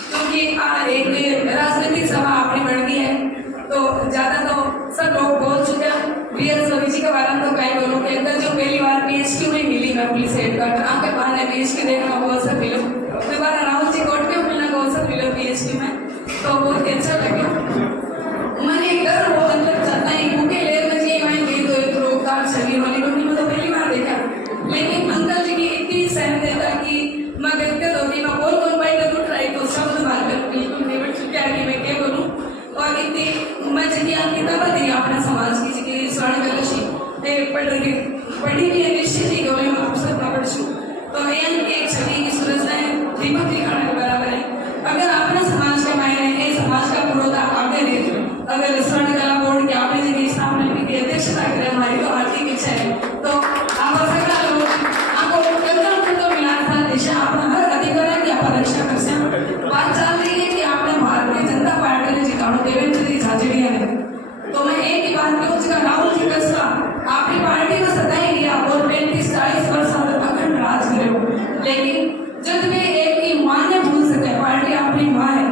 क्योंकि एक राजनीतिक सभा अपनी बढ़ गई है, तो ज्यादा तो सब लोग बोल चुके हैं, ज्ञान किताबें दी आपने समाज की स्वर्ण कलशी पढ़ी भी है निश्चित ही गोले में फुर्सत न पड़शू तो एक छवि की सूरज है दीपक दिखाने के बराबर है। अगर आपने समाज के मायने समाज का पुरोधा आगे ले अगर स्वर्ण कला बोर्ड के आपने जी सामने की अध्यक्षता करें हमारी तो आर्थिक इच्छा है तो आप सगळा लोग आपको कदम तो मिला था दिशा आप हर अधिकार की आप रक्षा कर सकते बात चल रही है कि आपने भारतीय जनता पार्टी ने जिताणु देवेंद्र जी झांझड़िया ने तो मैं एक ही बात कहूँ जिसका राहुल जी कसरा आपकी पार्टी को सताई गया और 35-40 वर्ष अखंड राज करे लेकिन जब वे एक की मां ने भूल सके पार्टी अपनी मां है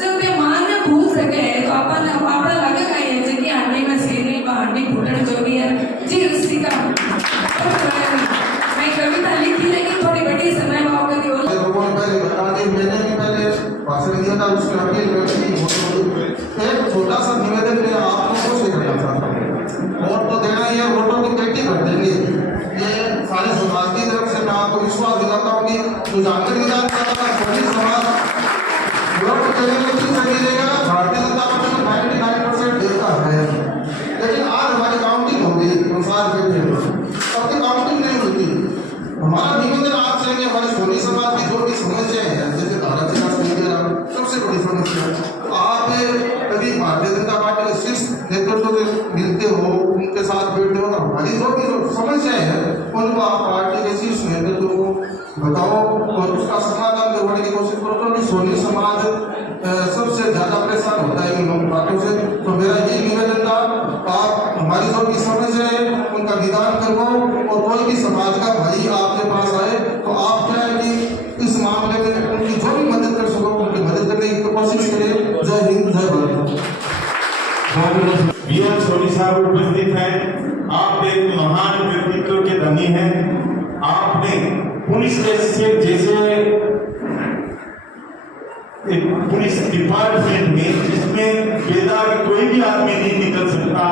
जब वे मां ने भूल सके तो अपन अपना लगे का ये जगह हांडी में सीरी हांडी फूटने जो भी है जी उसी का मैं कविता लिखी लेकिन थोड़ी बड़ी समय भाव का दी पहले बता दें मैंने भी पहले भाषण दिया था उसके आगे एक छोटा सा निवेदन मैं आप लोगों से करना चाहता हूँ वोट तो देना ही है वोटों की पेटी भर देंगे ये सारे समाज की तरफ से मैं आपको विश्वास दिलाता हूँ कि जो जानकारी विधानसभा का सभी समाज वोट देने में किस जगह देगा भारतीय जनता पार्टी 99% देता है लेकिन आज हमारी काउंटिंग होगी अनुसार सबकी काउंटिंग नहीं होती। हमारा निवेदन आपसे है कि हमारी सोनी समाज की जो भी समस्याएं हैं जैसे धारा 50 सबसे बड़ी समस्या आप कभी भारतीय जनता पार्टी के शीर्ष नेतृत्व से मिलते हो उनके साथ बैठते हो तो हमारी जो भी समस्याएं हैं उनको आप पार्टी के शीर्ष नेतृत्व को बताओ और उसका समाधान करवाने की कोशिश करो क्योंकि सोनी समाज सबसे ज्यादा परेशान होता है इन बातों से तो मेरा ये निवेदन था आप हमारी जो भी समस्या है उनका निदान करवाओ और कोई भी समाज का भाई आपके पास आए तो आप क्या है कि इस मामले में उनकी जो भी मदद कर सको उनकी मदद करने की कोशिश करें। जय हिंद जय भारत। वीर सोनी साहब उपस्थित हैं। आप एक महान व्यक्तित्व के धनी हैं। आपने पुलिस जैसे एक पुलिस डिपार्टमेंट में जिसमें बेदाग कोई भी आदमी नहीं निकल सकता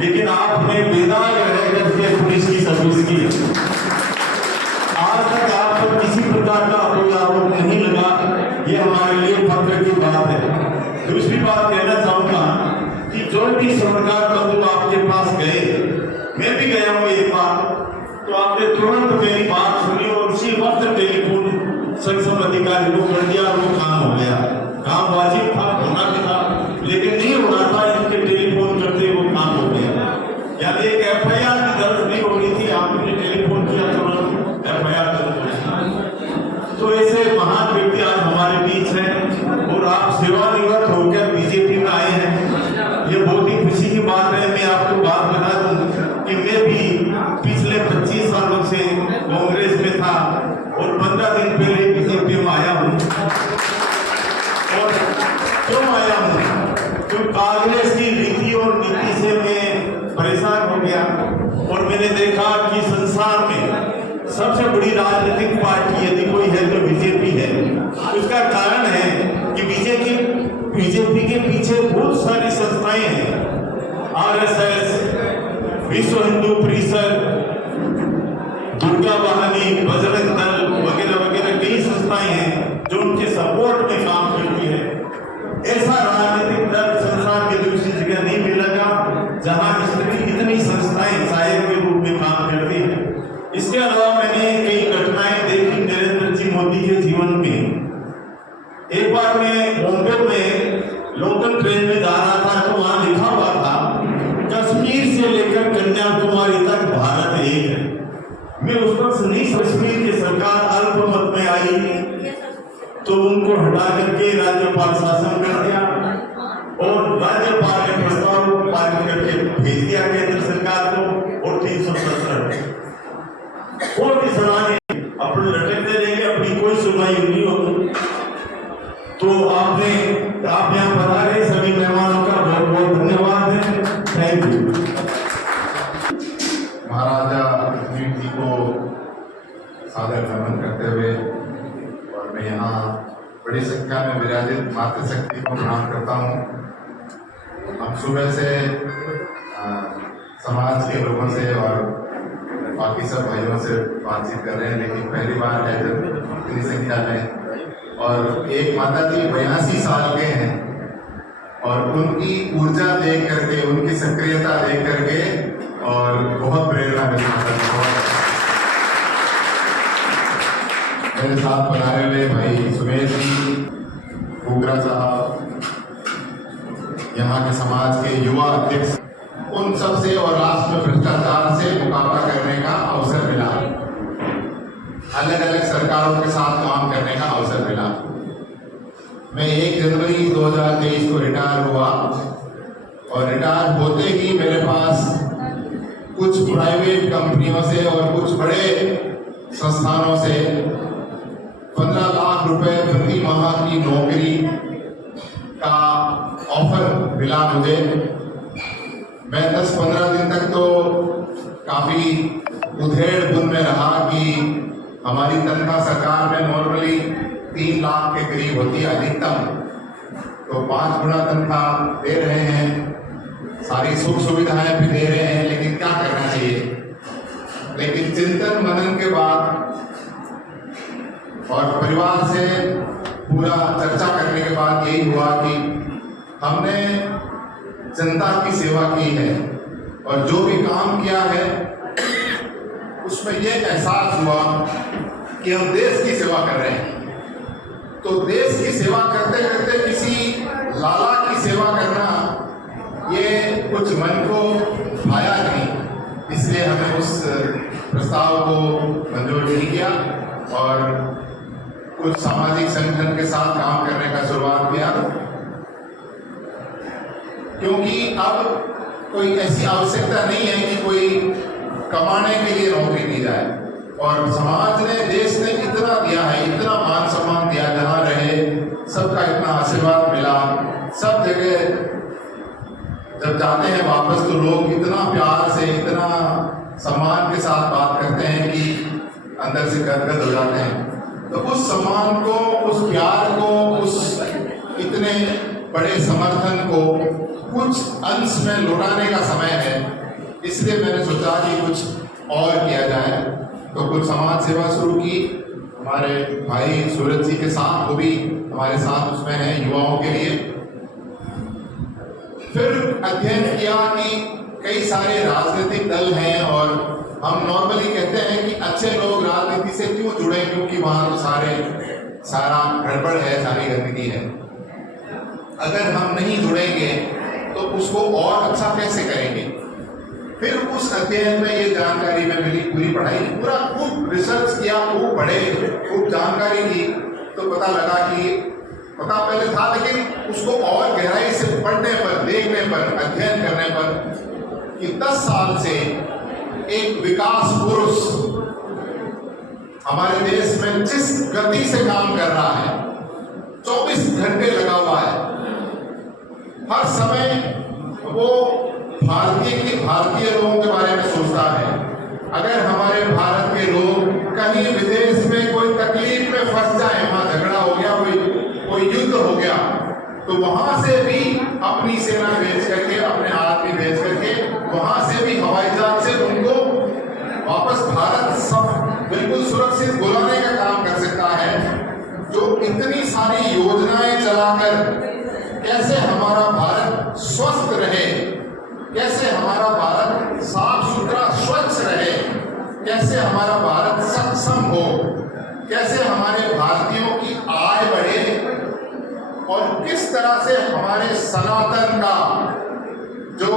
लेकिन आपने बेदाग रह करके पुलिस की सर्विस की। आज तक आप पर किसी प्रकार का कोई आरोप नहीं लगा ये हमारे लिए फख्र की बात है। दूसरी बात कहना चाहूंगा कि जो भी सरकार बंधु आपके पास गए मैं भी गया हूँ एक बार तो आपने तुरंत मेरी बात सुनी और उसी वक्त टेलीफोन सक्षम अधिकारी को कर दिया और वो काम हो गया। काम वाजिब था होना भी था लेकिन नहीं होना था इनके टेलीफोन करते वो काम हो गया। यानी एक FIR भी दर्ज नहीं होनी थी आपने टेलीफोन किया तुरंत FIR दर्ज हो। तो ऐसे महान व्यक्ति आज हमारे बीच हैं और आप सेवानिवृत्त होकर बीजेपी में आए हैं ये बहुत ही खुशी की बात है। मैं आपको बात बता दूं कि मैं भी पिछले 25 सालों से कांग्रेस में था और 15 दिन पहले बीजेपी में आया हूँ। और क्यों आया हूँ तो कांग्रेस की नीति और नीति से मैं परेशान हो गया और मैंने देखा कि संसार में सबसे बड़ी राजनीतिक पार्टी यदि कोई है तो बीजेपी है। उसका कारण है कि बीजेपी के पीछे बहुत सारी संस्थाएं हैं RSS, विश्व हिंदू परिषद, दुर्गा वाहिनी, बजरंग दल वगैरह वगैरह कई संस्थाएं हैं जो उनके सपोर्ट में काम करती है। ऐसा राजनीतिक दल संसार में दूसरी जगह नहीं मिलेगा जहां इतनी संस्थाएं सहायक के रूप में काम करती है। इसके अलावा मैंने कई घटनाएं देखी नरेंद्र जी मोदी के जीवन में। एक बार मैं बॉम्बे में लोकल ट्रेन में जा रहा था तो वहां लिखा हुआ था कश्मीर से लेकर कन्याकुमारी तक भारत एक है। मैं उस वक्त नहीं कश्मीर की सरकार अल्पमत में आई तो उनको हटा करके राज्यपाल शासन कर दिया और राज्यपाल ने प्रस्ताव पारित करके भेज दिया केंद्र सरकार को और 370 और भी सलाह अपने लटकते रहेंगे अपनी कोई सुनवाई नहीं होगी। तो आप यहाँ बता रहे सभी मेहमानों का बहुत बहुत धन्यवाद है। Thank you. महाराजा रणजीत जी को सादर नमन करते हुए और मैं यहाँ बड़ी संख्या में विराजित मातृशक्ति को प्रणाम करता हूँ। हम सुबह से समाज के लोगों से और बाकी सब भाइयों से बातचीत कर रहे हैं लेकिन पहली बार है जब इतनी संख्या में और एक माता जी 82 साल के हैं और उनकी ऊर्जा देख करके, उनकी सक्रियता देख करके और बहुत प्रेरणा मिली। मेरे साथ बनाए हुए भाई सुमेश जी, घूगरा साहब, यहाँ के समाज के युवा अध्यक्ष, उन सब से और राष्ट्र में भ्रष्टाचार से मुकाबला करने का अवसर मिला। अलग अलग सरकारों के साथ काम करने का अवसर मिला। मैं 1 जनवरी 2023 को रिटायर हुआ और रिटायर होते ही मेरे पास कुछ प्राइवेट कंपनियों से और कुछ बड़े संस्थानों से 15 लाख रुपए प्रति माह की नौकरी का ऑफर मिला मुझे। मैं 10-15 दिन तक तो काफी उधेड़ बुन में रहा कि हमारी तनख्वाह सरकार में नॉर्मली 3 लाख के करीब होती है अधिकतम, तो 5 गुना तनख्वाह दे रहे हैं, सारी सुख सुविधाएं भी दे रहे हैं, लेकिन क्या करना चाहिए। लेकिन चिंतन मनन के बाद और परिवार से पूरा चर्चा करने के बाद यही हुआ कि हमने जनता की सेवा की है और जो भी काम किया है उसमें यह एहसास हुआ कि हम देश की सेवा कर रहे हैं। तो देश की सेवा करते करते किसी लाला की सेवा करना ये कुछ मन को भाया नहीं, इसलिए हमें उस प्रस्ताव को मंजूर नहीं किया और कुछ सामाजिक संगठन के साथ काम करने का शुरुआत किया, क्योंकि अब कोई ऐसी आवश्यकता नहीं है कि कोई कमाने के लिए नौकरी दी जाए। और समाज ने, देश ने इतना दिया है, इतना मान सम्मान दिया, जहाँ रहे सबका इतना आशीर्वाद मिला, सब जगह जब जाते हैं वापस तो लोग इतना प्यार से, इतना सम्मान के साथ बात करते हैं कि अंदर से गदगद हो जाते हैं। तो उस सम्मान को, उस प्यार को, उस इतने बड़े समर्थन को कुछ अंश में लौटाने का समय है, इसलिए मैंने सोचा कि कुछ और किया जाए। तो कुछ समाज सेवा शुरू की हमारे भाई सूरज जी के साथ, वो भी हमारे साथ उसमें हैं युवाओं के लिए। फिर अध्ययन किया कि कई सारे राजनीतिक दल हैं और हम नॉर्मली कहते हैं कि अच्छे लोग राजनीति से क्यों जुड़े, क्योंकि वहां तो सारा गड़बड़ है, सारी गंदगी है। अगर हम नहीं जुड़ेंगे तो उसको और अच्छा कैसे करेंगे। फिर उस अध्ययन में ये जानकारी में मिली, पूरी पढ़ाई, पूरा खूब रिसर्च किया, खूब पढ़े, खूब जानकारी ली, तो पता लगा कि पता पहले था, लेकिन उसको और गहराई से पढ़ने पर, देखने पर, अध्ययन करने पर कि 10 साल से एक विकास पुरुष हमारे देश में जिस गति से काम कर रहा है, 24 घंटे लगा हुआ है, हर समय वो भारतीय लोगों के बारे में सोचता है। अगर हमारे भारत के लोग कहीं विदेश में कोई तकलीफ में फंस जाए, वहां झगड़ा हो गया, कोई युद्ध हो गया, तो वहां से भी अपनी सेना भेज करके, अपने आदमी भेज करके, वहां से भी हवाई जहाज से उनको वापस भारत सब बिल्कुल सुरक्षित बुलाने का काम कर सकता है। जो इतनी सारी योजनाएं चलाकर कैसे हमारा भारत स्वस्थ रहे, कैसे हमारा भारत साफ सुथरा स्वच्छ रहे, कैसे हमारा भारत सक्षम हो, कैसे हमारे भारतीयों की आय बढ़े और किस तरह से हमारे सनातन का जो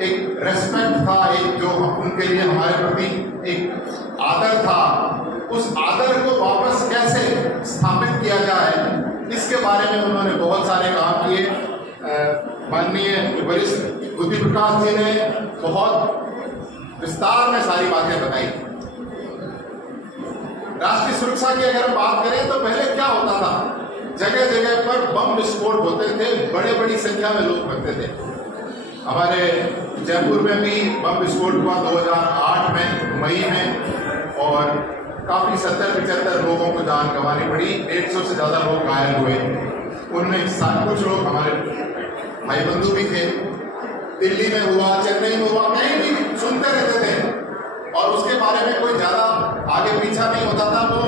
एक रेस्पेक्ट था, एक जो उनके लिए हमारे प्रति एक आदर था, उस आदर को वापस कैसे स्थापित किया जाए, इसके बारे में उन्होंने बहुत सारे काम किए। माननीय वरिष्ठ बुद्धि प्रकाश जी ने बहुत विस्तार में सारी बातें बताई। राष्ट्रीय सुरक्षा की अगर हम बात करें तो पहले क्या होता था, जगह जगह पर बम विस्फोट होते थे, बड़ी संख्या में लोग मरते थे। हमारे जयपुर में भी बम विस्फोट हुआ 2008 में मई में, और काफी 70-75 लोगों को जान गंवानी पड़ी, 150 से ज्यादा लोग घायल हुए। उनमें कुछ लोग हमारे भाई बंधु भी थे। दिल्ली में हुआ, चेन्नई में हुआ, कहीं भी सुनते रहते थे और उसके बारे में कोई ज्यादा आगे पीछा नहीं होता था। वो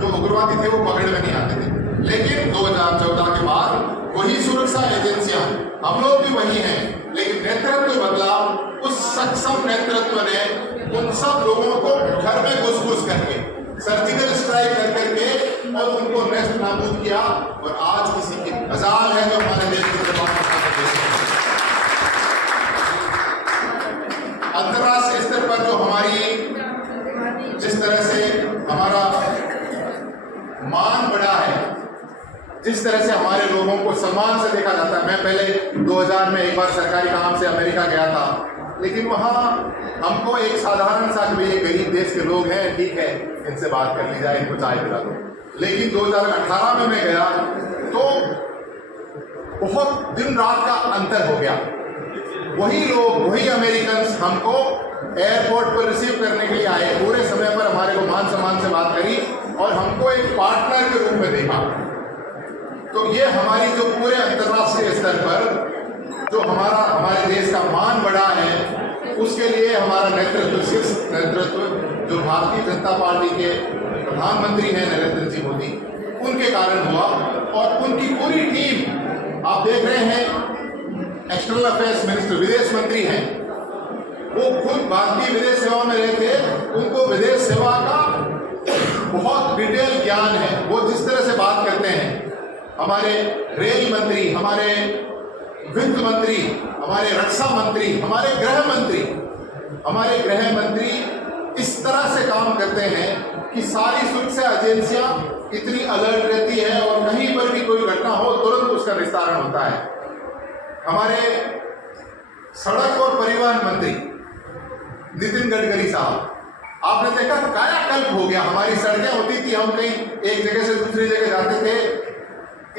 जो उग्रवादी थे वो पकड़ में नहीं आते थे। लेकिन 2014 के बाद वही सुरक्षा एजेंसियां हम लोग भी वही हैं, लेकिन नेतृत्व बदला। उस सक्षम नेतृत्व ने उन सब लोगों को घर में घुस करके, सर्जिकल स्ट्राइक कर करके और उनको नेस्त नाबूद किया। और आज किसी की मजाल है जो हमारे देश की अंतर्राष्ट्रीय स्तर पर जो हमारी जिस तरह से हमारा मान बढ़ा है, जिस तरह से हमारे लोगों को सम्मान से देखा जाता है। मैं पहले 2000 में एक बार सरकारी काम से अमेरिका गया था, लेकिन वहाँ हमको एक साधारण सा कि ये गरीब देश के लोग हैं, ठीक है इनसे बात कर ली जाए, इनको चाय पिला दो। लेकिन 2018 में मैं गया तो बहुत दिन रात का अंतर हो गया। वही लोग, वही अमेरिकन हमको एयरपोर्ट पर रिसीव करने के लिए आए, पूरे समय पर हमारे को मान सम्मान से बात करी और हमको एक पार्टनर के रूप में देखा। तो ये हमारी जो पूरे अंतर्राष्ट्रीय स्तर पर जो हमारे देश का मान बढ़ा है, उसके लिए हमारा नेतृत्व, शीर्ष नेतृत्व जो भारतीय जनता पार्टी के प्रधानमंत्री हैं नरेंद्र जी मोदी, उनके कारण हुआ। और उनकी पूरी टीम आप देख रहे हैं, एक्सटर्नल अफेयर्स मिनिस्टर, विदेश मंत्री हैं, वो खुद भारतीय विदेश सेवा में रहे थे, उनको विदेश सेवा का बहुत डिटेल ज्ञान है। वो जिस तरह से बात करते हैं, हमारे रेल मंत्री, हमारे वित्त मंत्री, हमारे रक्षा मंत्री, हमारे गृह मंत्री इस तरह से काम करते हैं कि सारी सुरक्षा एजेंसियां इतनी अलर्ट रहती है और कहीं पर भी कोई घटना हो तुरंत उसका निस्तारण होता है। हमारे सड़क और परिवहन मंत्री नितिन गडकरी साहब, आपने देखा कायाकल्प हो गया। हमारी सड़कें होती थी, हम कहीं एक जगह से दूसरी जगह जाते थे,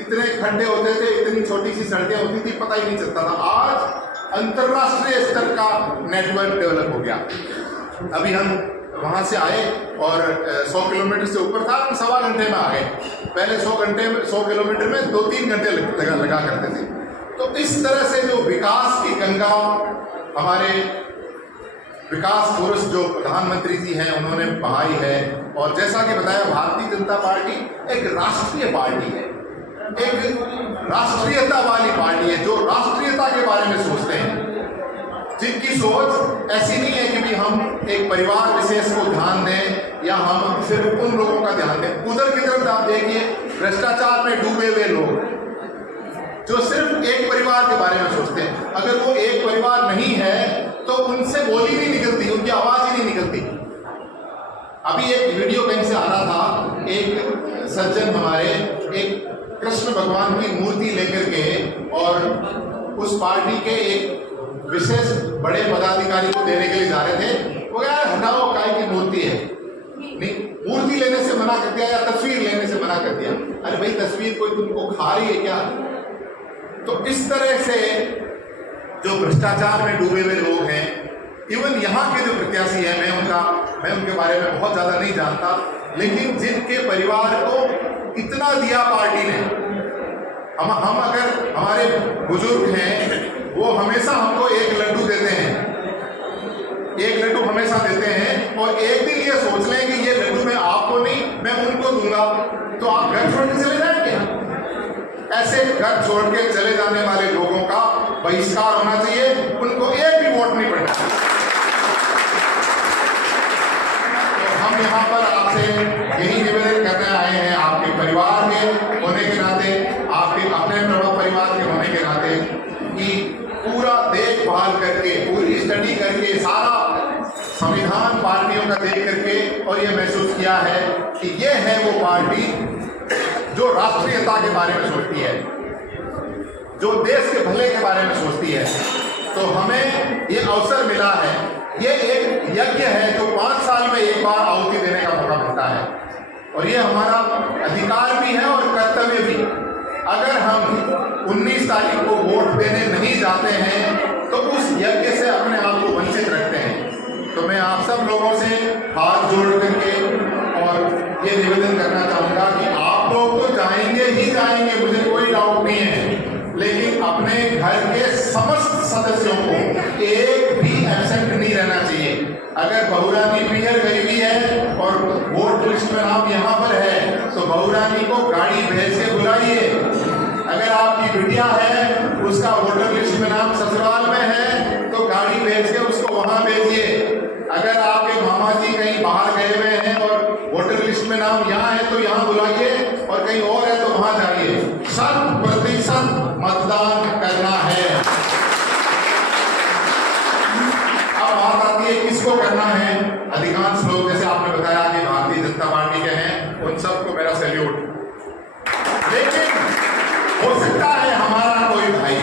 इतने खड्डे होते थे, इतनी छोटी सी सड़कें होती थी, पता ही नहीं चलता था। आज अंतर्राष्ट्रीय स्तर का नेटवर्क डेवलप हो गया। अभी हम वहां से आए और 100 किलोमीटर से ऊपर था, हम 1.25 घंटे में आ गए। पहले 100 किलोमीटर में 2-3 घंटे लगा करते थे। तो इस तरह से जो विकास की गंगा, हमारे विकास पुरुष जो प्रधानमंत्री जी हैं उन्होंने बहाई है। और जैसा कि बताया, भारतीय जनता पार्टी एक राष्ट्रीय पार्टी है, एक राष्ट्रीयता वाली पार्टी है, जो राष्ट्रीयता के बारे में सोचते हैं, जिनकी सोच ऐसी नहीं है कि भी हम एक परिवार विशेष को ध्यान दें या हम सिर्फ उन लोगों का ध्यान दें। उधर की तरफ आप देखिए, भ्रष्टाचार में डूबे हुए लोग जो सिर्फ एक परिवार के बारे में सोचते हैं। अगर वो एक परिवार नहीं है तो उनसे बोली नहीं निकलती, उनकी आवाज ही नहीं निकलती। अभी एक वीडियो कहीं से आ रहा था, एक सज्जन हमारे एक कृष्ण भगवान की मूर्ति लेकर के और उस पार्टी के एक विशेष बड़े पदाधिकारी को देने के लिए जा रहे थे। वो यार हटाओ, काय की मूर्ति है, नहीं, मूर्ति लेने से मना कर दिया या तस्वीर लेने से मना कर दिया। अरे भाई, तस्वीर कोई तुमको खा रही है क्या? तो इस तरह से जो भ्रष्टाचार में डूबे हुए लोग हैं, इवन यहाँ के जो प्रत्याशी हैं, मैं उनके बारे में बहुत ज्यादा नहीं जानता, लेकिन जिनके परिवार को इतना दिया पार्टी ने, हम अगर हमारे बुजुर्ग हैं, वो हमेशा हमको एक लड्डू देते हैं, एक लड्डू हमेशा देते हैं, और एक दिन ये सोच लें कि ये लड्डू मैं आपको नहीं, मैं उनको दूंगा, तो आप घर छोड़ के चले जाएंगे। ऐसे घर छोड़ के चले जाने वाले लोगों का बहिष्कार होना चाहिए, उनको एक भी वोट नहीं पड़ना। तो हम यहाँ पर आपसे यही निवेदन करने आए हैं, आपके परिवार के होने के नाते, आपके अपने परिवार के होने के नाते, कि पूरा देखभाल करके, पूरी स्टडी करके, सारा संविधान पार्टियों का देख करके और ये महसूस किया है कि ये है वो पार्टी जो राष्ट्रीयता के बारे में सोचती है, जो देश के भले के बारे में सोचती है। तो हमें ये अवसर मिला है, ये एक यज्ञ है जो 5 साल में एक बार आहुति देने का मौका मिलता है, और ये हमारा अधिकार भी है और कर्तव्य भी। अगर हम 19 तारीख को वोट देने नहीं जाते हैं तो उस यज्ञ से अपने आप को वंचित रखते हैं। तो मैं आप सब लोगों से हाथ जोड़ करके और ये निवेदन करना चाहूँगा कि आप लोग तो जाएंगे ही जाएंगे, मुझे कोई डाउट नहीं है, लेकिन अपने घर के समस्त सदस्यों को एक भी एब्सेंट नहीं रहना चाहिए। अगर बहुरानी पीहर गई हुई है और वोट लिस्ट में नाम यहाँ पर है तो बहुरानी को गाड़ी भेज के बुलाइए। अगर आपकी बिटिया है, उसका वोटर लिस्ट में नाम ससुराल में है, तो गाड़ी भेज के उसको वहां भेजिए। अगर आपके मामा जी कहीं बाहर गए हुए हैं और वोटर लिस्ट में नाम यहाँ है तो यहाँ बुलाइए, और कहीं और है तो वहां जाइए। 100% मतदान करना है। अब बात आती है किसको करना है। अधिकांश लोग, जैसे आपने बताया कि भारतीय जनता पार्टी के हैं, उन सबको मेरा सैल्यूट। लेकिन हो सकता है हमारा कोई भाई,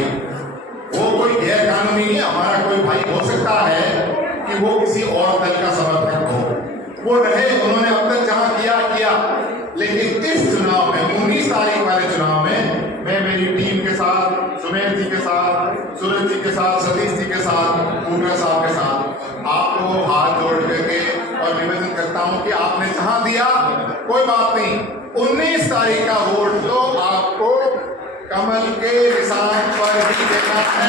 वो कोई गैर कानूनी नहीं, हमारा कोई भाई हो सकता है कि वो किसी और दल का समर्थक हो, वो रहे, उन्होंने अब तक जहां किया, लेकिन इस चुनाव में 19 तारीख वाले चुनाव में मैं मेरी टीम के साथ, सुमेर जी के साथ, सूरज जी के साथ, सतीश जी के साथ, पूर्णा साहब के साथ आपको हाथ जोड़ करके और निवेदन करता हूं कि आपने जहां दिया कोई बात नहीं, 19 तारीख का वोट तो आपको कमल के निशान पर ही देना है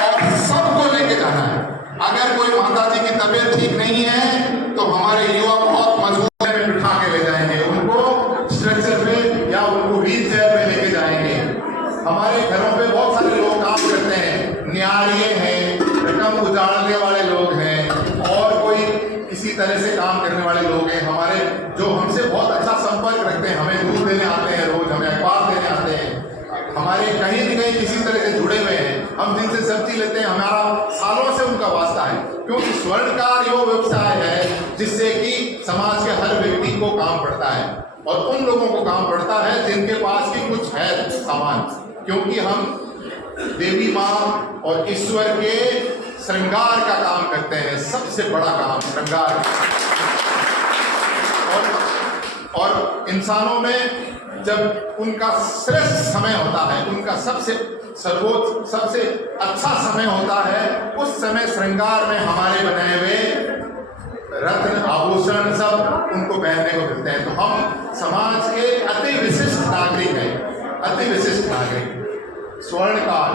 और सबको लेके जाना है। अगर कोई माता जी की तबीयत ठीक नहीं है तो हमारे युवा बहुत मजबूत में बिठा के ले जाएंगे, उनको स्ट्रेचर पे या उनको व्हील चेयर पे लेके जाएंगे। हमारे घरों पे बहुत सारे लोग काम करते हैं, न्यारिये हैं, रकम उजाड़ने वाले लोग हैं, और कोई इसी तरह से काम करने वाले लोग हैं हमारे, जो हमसे बहुत अच्छा संपर्क रखते हैं, हमें दूध देने आते हैं, रोज हमें अखबार देने आते हैं, हमारे कहीं न कहीं किसी तरह से जुड़े हुए हैं, हम जिनसे सब्जी लेते हैं, हमारा सालों से उनका वास्ता है, क्योंकि स्वर्णकार वो व्यवसाय है जिससे कि समाज के हर व्यक्ति को काम पड़ता है, और उन लोगों को काम पड़ता है जिनके पास भी कुछ है सामान, क्योंकि हम देवी माँ और ईश्वर के श्रृंगार का काम करते हैं, सबसे बड़ा काम श्रृंगार। और इंसानों में जब उनका श्रेष्ठ समय होता है, उनका सबसे सर्वोच्च, सबसे अच्छा समय होता है, उस समय श्रृंगार में हमारे बनाए हुए रत्न आभूषण सब उनको पहनने को मिलते हैं। तो हम समाज के अति विशिष्ट नागरिक हैं, अति विशिष्ट नागरिक। स्वर्णकार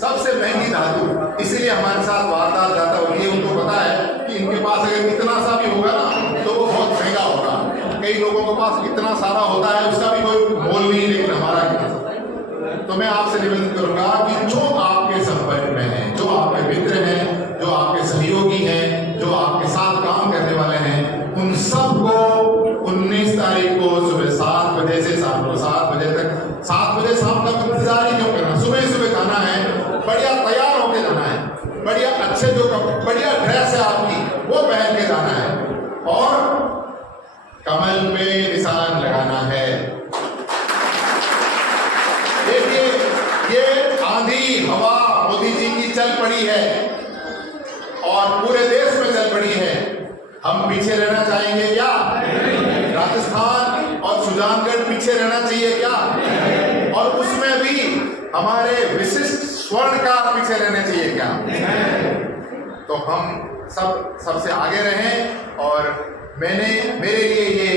सबसे महंगी धातु, इसीलिए हमारे साथ वारदात जाता होगी, उनको पता है कि इनके पास अगर इतना सा भी होगा ना तो वो बहुत महंगा होगा। कई लोगों के पास इतना सारा होता है, उसका भी कोई मोल नहीं, लेकिन हमारा कितना। तो मैं आपसे निवेदन करूंगा कि जो आपके संपर्क में हैं, जो आपके मित्र हैं, जो आपके सहयोगी हैं, जो आपके साथ काम करने वाले हैं, उन सबको 19 तारीख को सुबह 7 बजे से शाम को 7 बजे तक, 7 बजे शाम तक इंतजार ही क्यों करना, सुबह सुबह जाना है, बढ़िया तैयार होके जाना है, बढ़िया अच्छे जो बढ़िया ड्रेस है आपकी वो पहन के जाना है, और कमल पे निशान लगाना है। देखिए ये आंधी हवा मोदी जी की चल पड़ी है और पूरे देश में चल पड़ी है, हम पीछे रहना चाहेंगे क्या? राजस्थान और सुजानगढ़ पीछे रहना चाहिए क्या? और उसमें भी हमारे विशिष्ट स्वर्णकार पीछे रहने चाहिए क्या? तो हम सबसे आगे रहें। और मेरे लिए ये,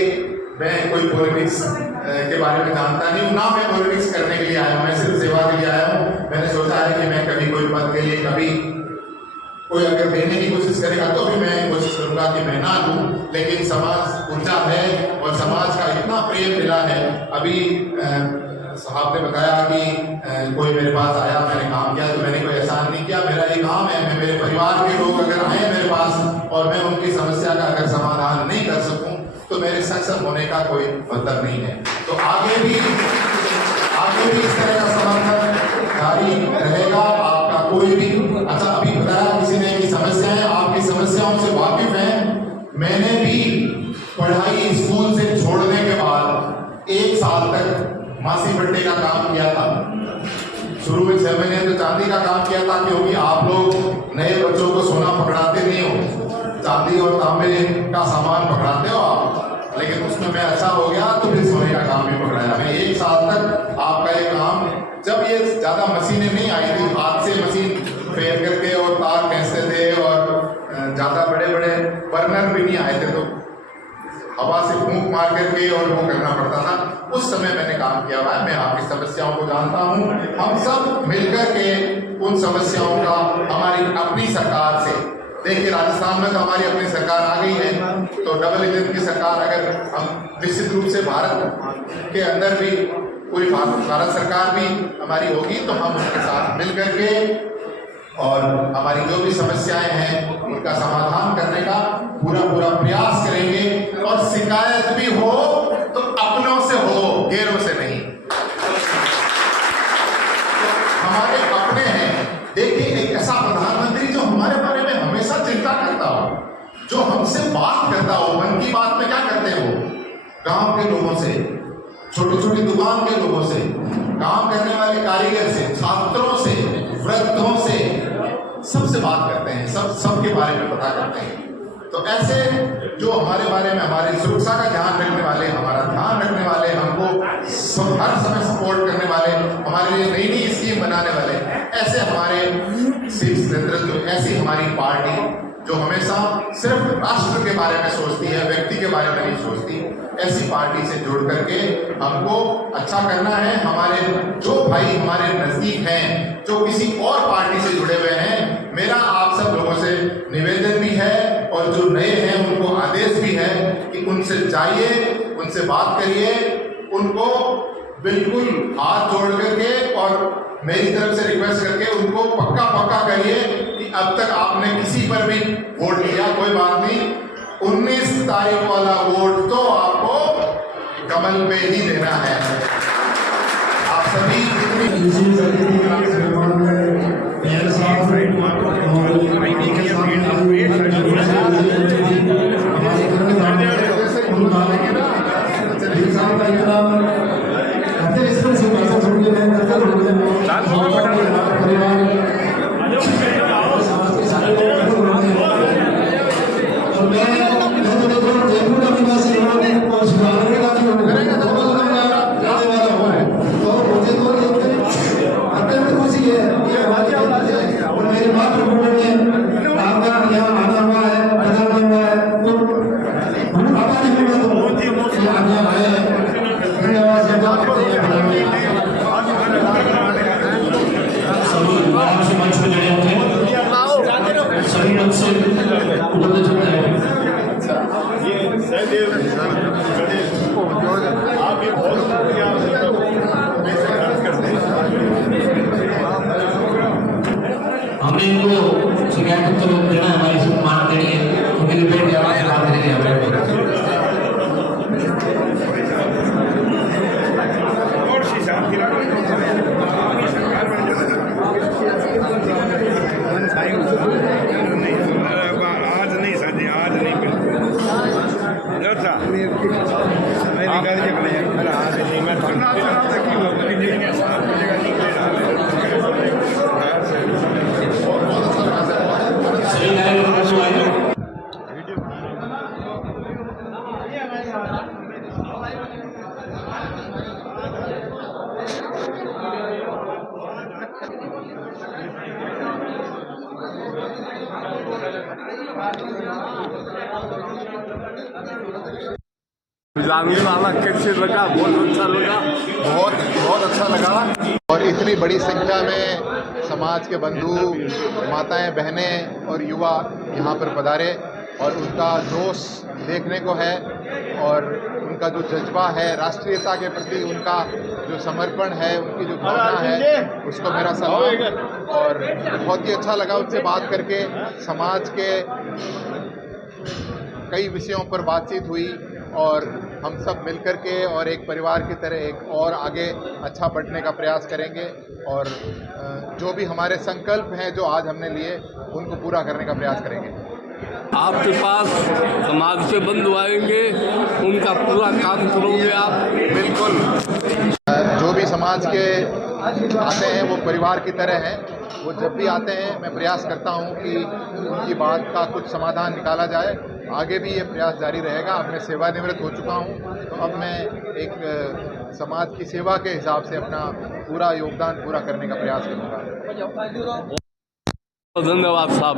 मैं कोई पॉलिटिक्स के बारे में जानता नहीं हूँ, ना मैं पॉलिटिक्स करने के लिए आया हूँ, मैं सिर्फ सेवा के लिए आया हूँ। मैंने सोचा है कि मैं कभी कोई पद के लिए, कभी कोई अगर देने की कोशिश करेगा तो भी मैं कोशिश करूंगा कि मैं ना दूं, लेकिन समाज ऊंचा है और समाज का इतना प्रेम मिला है। अभी साहब ने बताया कि कोई मेरे पास आया, मैंने काम किया, तो मैंने कोई एहसान नहीं किया, मेरा ये काम है, मैं मेरे परिवार के लोग अगर आए मेरे पास और मैं उनकी समस्या का अगर समाधान नहीं कर सकूं तो मेरे सक्षम होने का कोई मतलब नहीं है। तो आगे भी इस तरह का समर्थन जारी रहेगा। आपका कोई भी, अच्छा अभी बताया किसी ने की समस्याएं, आपकी समस्याओं से वाकिफ हैं। मैंने भी पढ़ाई स्कूल से छोड़ने के बाद 1 साल तक मासी बट्टे का काम किया था। शुरू में 6 महीने तो चांदी का काम किया था, क्योंकि आप लोग नए बच्चों को सोना पकड़ाते नहीं हो, चांदी और तांबे का सामान पकड़ाते हो आप, लेकिन उसमें मैं अच्छा हो गया तो फिर सोने का काम भी पकड़ाया। मैं 1 साल तक आपका ये काम, जब ये ज़्यादा मशीनें नहीं आई थी, हाथ से मशीन फेर करके और तार खींचते थे और ज़्यादा बड़े बड़े बर्नर भी नहीं आए थे, तो हवा से फूंक मार करके और वो करना पड़ता था। उस समय मैंने काम किया हुआ है, मैं आपकी समस्याओं को जानता हूँ। हम सब मिलकर के उन समस्याओं का हमारी अपनी सरकार से देखिए राजस्थान में तो हमारी अपनी सरकार आ गई है, तो डबल इंजन की सरकार अगर हम निश्चित रूप से भारत के अंदर भी पूरी भारत सरकार भी हमारी होगी तो हम उनके साथ मिल करके और हमारी जो भी समस्याएं हैं उनका समाधान करने का पूरा प्रयास करेंगे। और शिकायत भी हो तो अपनों से हो, गैरों से नहीं। हमारे अपने हैं। देखिए एक ऐसा प्रधानमंत्री जो हमारे बारे में हमेशा चिंता करता हो, जो हमसे बात करता हो। मन की बात में क्या करते हैं वो? गांव के लोगों से, छोटी छोटी दुकान के लोगों से, काम करने वाले कारीगर से, छात्रों से, वृद्धों से, सबसे बात करते हैं, सबके बारे में पता करते हैं। तो ऐसे जो हमारे बारे में, हमारी सुरक्षा का ध्यान रखने वाले, हमारा ध्यान रखने वाले, हमको हर समय सपोर्ट करने वाले, हमारे लिए नई नई स्कीम बनाने वाले, ऐसे हमारे नेतृत्व, ऐसी हमारी पार्टी जो हमेशा सिर्फ राष्ट्र के बारे में सोचती है, व्यक्ति के बारे में नहीं सोचती, ऐसी पार्टी से जुड़ करके हमको अच्छा करना है। हमारे जो भाई हमारे नजदीक हैं, जो किसी और पार्टी से जुड़े हुए हैं, मेरा आप सब लोगों से निवेदन भी है और जो नए हैं उनको आदेश भी है कि उनसे जाइए, उनसे बात करिए, उनको बिल्कुल हाथ जोड़ करके और मेरी तरफ से रिक्वेस्ट करके उनको पक्का करिए कि अब तक आपने किसी पर भी वोट लिया, कोई बात नहीं, 19 तारीख वाला वोट तो आपको कमल पे ही देना है। आप सभी हमने इनको शिकायत तो देना है, हमारी सब मान देनी है, उनके लिए बैठ गया बात देनी है। आज नहीं संजय, आज नहीं वाला कैसे लगा? बहुत अच्छा लगा, बहुत अच्छा लगा। और इतनी बड़ी संख्या में समाज के बंधु, माताएं, बहनें और युवा यहाँ पर पधारे और उनका जोश देखने को है और उनका जो जज्बा है राष्ट्रीयता के प्रति, उनका जो समर्पण है, उनकी जो भावना है, उसको मेरा सलाम। और बहुत ही अच्छा लगा उनसे बात करके। समाज के कई विषयों पर बातचीत हुई और हम सब मिलकर के और एक परिवार की तरह एक और आगे अच्छा बढ़ने का प्रयास करेंगे और जो भी हमारे संकल्प हैं जो आज हमने लिए उनको पूरा करने का प्रयास करेंगे। आपके पास समाज से बंधु आएंगे, उनका पूरा काम करोगे आप? बिल्कुल। जो भी समाज के आते हैं वो परिवार की तरह हैं। वो जब भी आते हैं मैं प्रयास करता हूं कि उनकी बात का कुछ समाधान निकाला जाए। आगे भी ये प्रयास जारी रहेगा। अब मैं सेवानिवृत्त हो चुका हूं, तो अब मैं एक समाज की सेवा के हिसाब से अपना पूरा योगदान पूरा करने का प्रयास करूँगा। धन्यवाद साहब।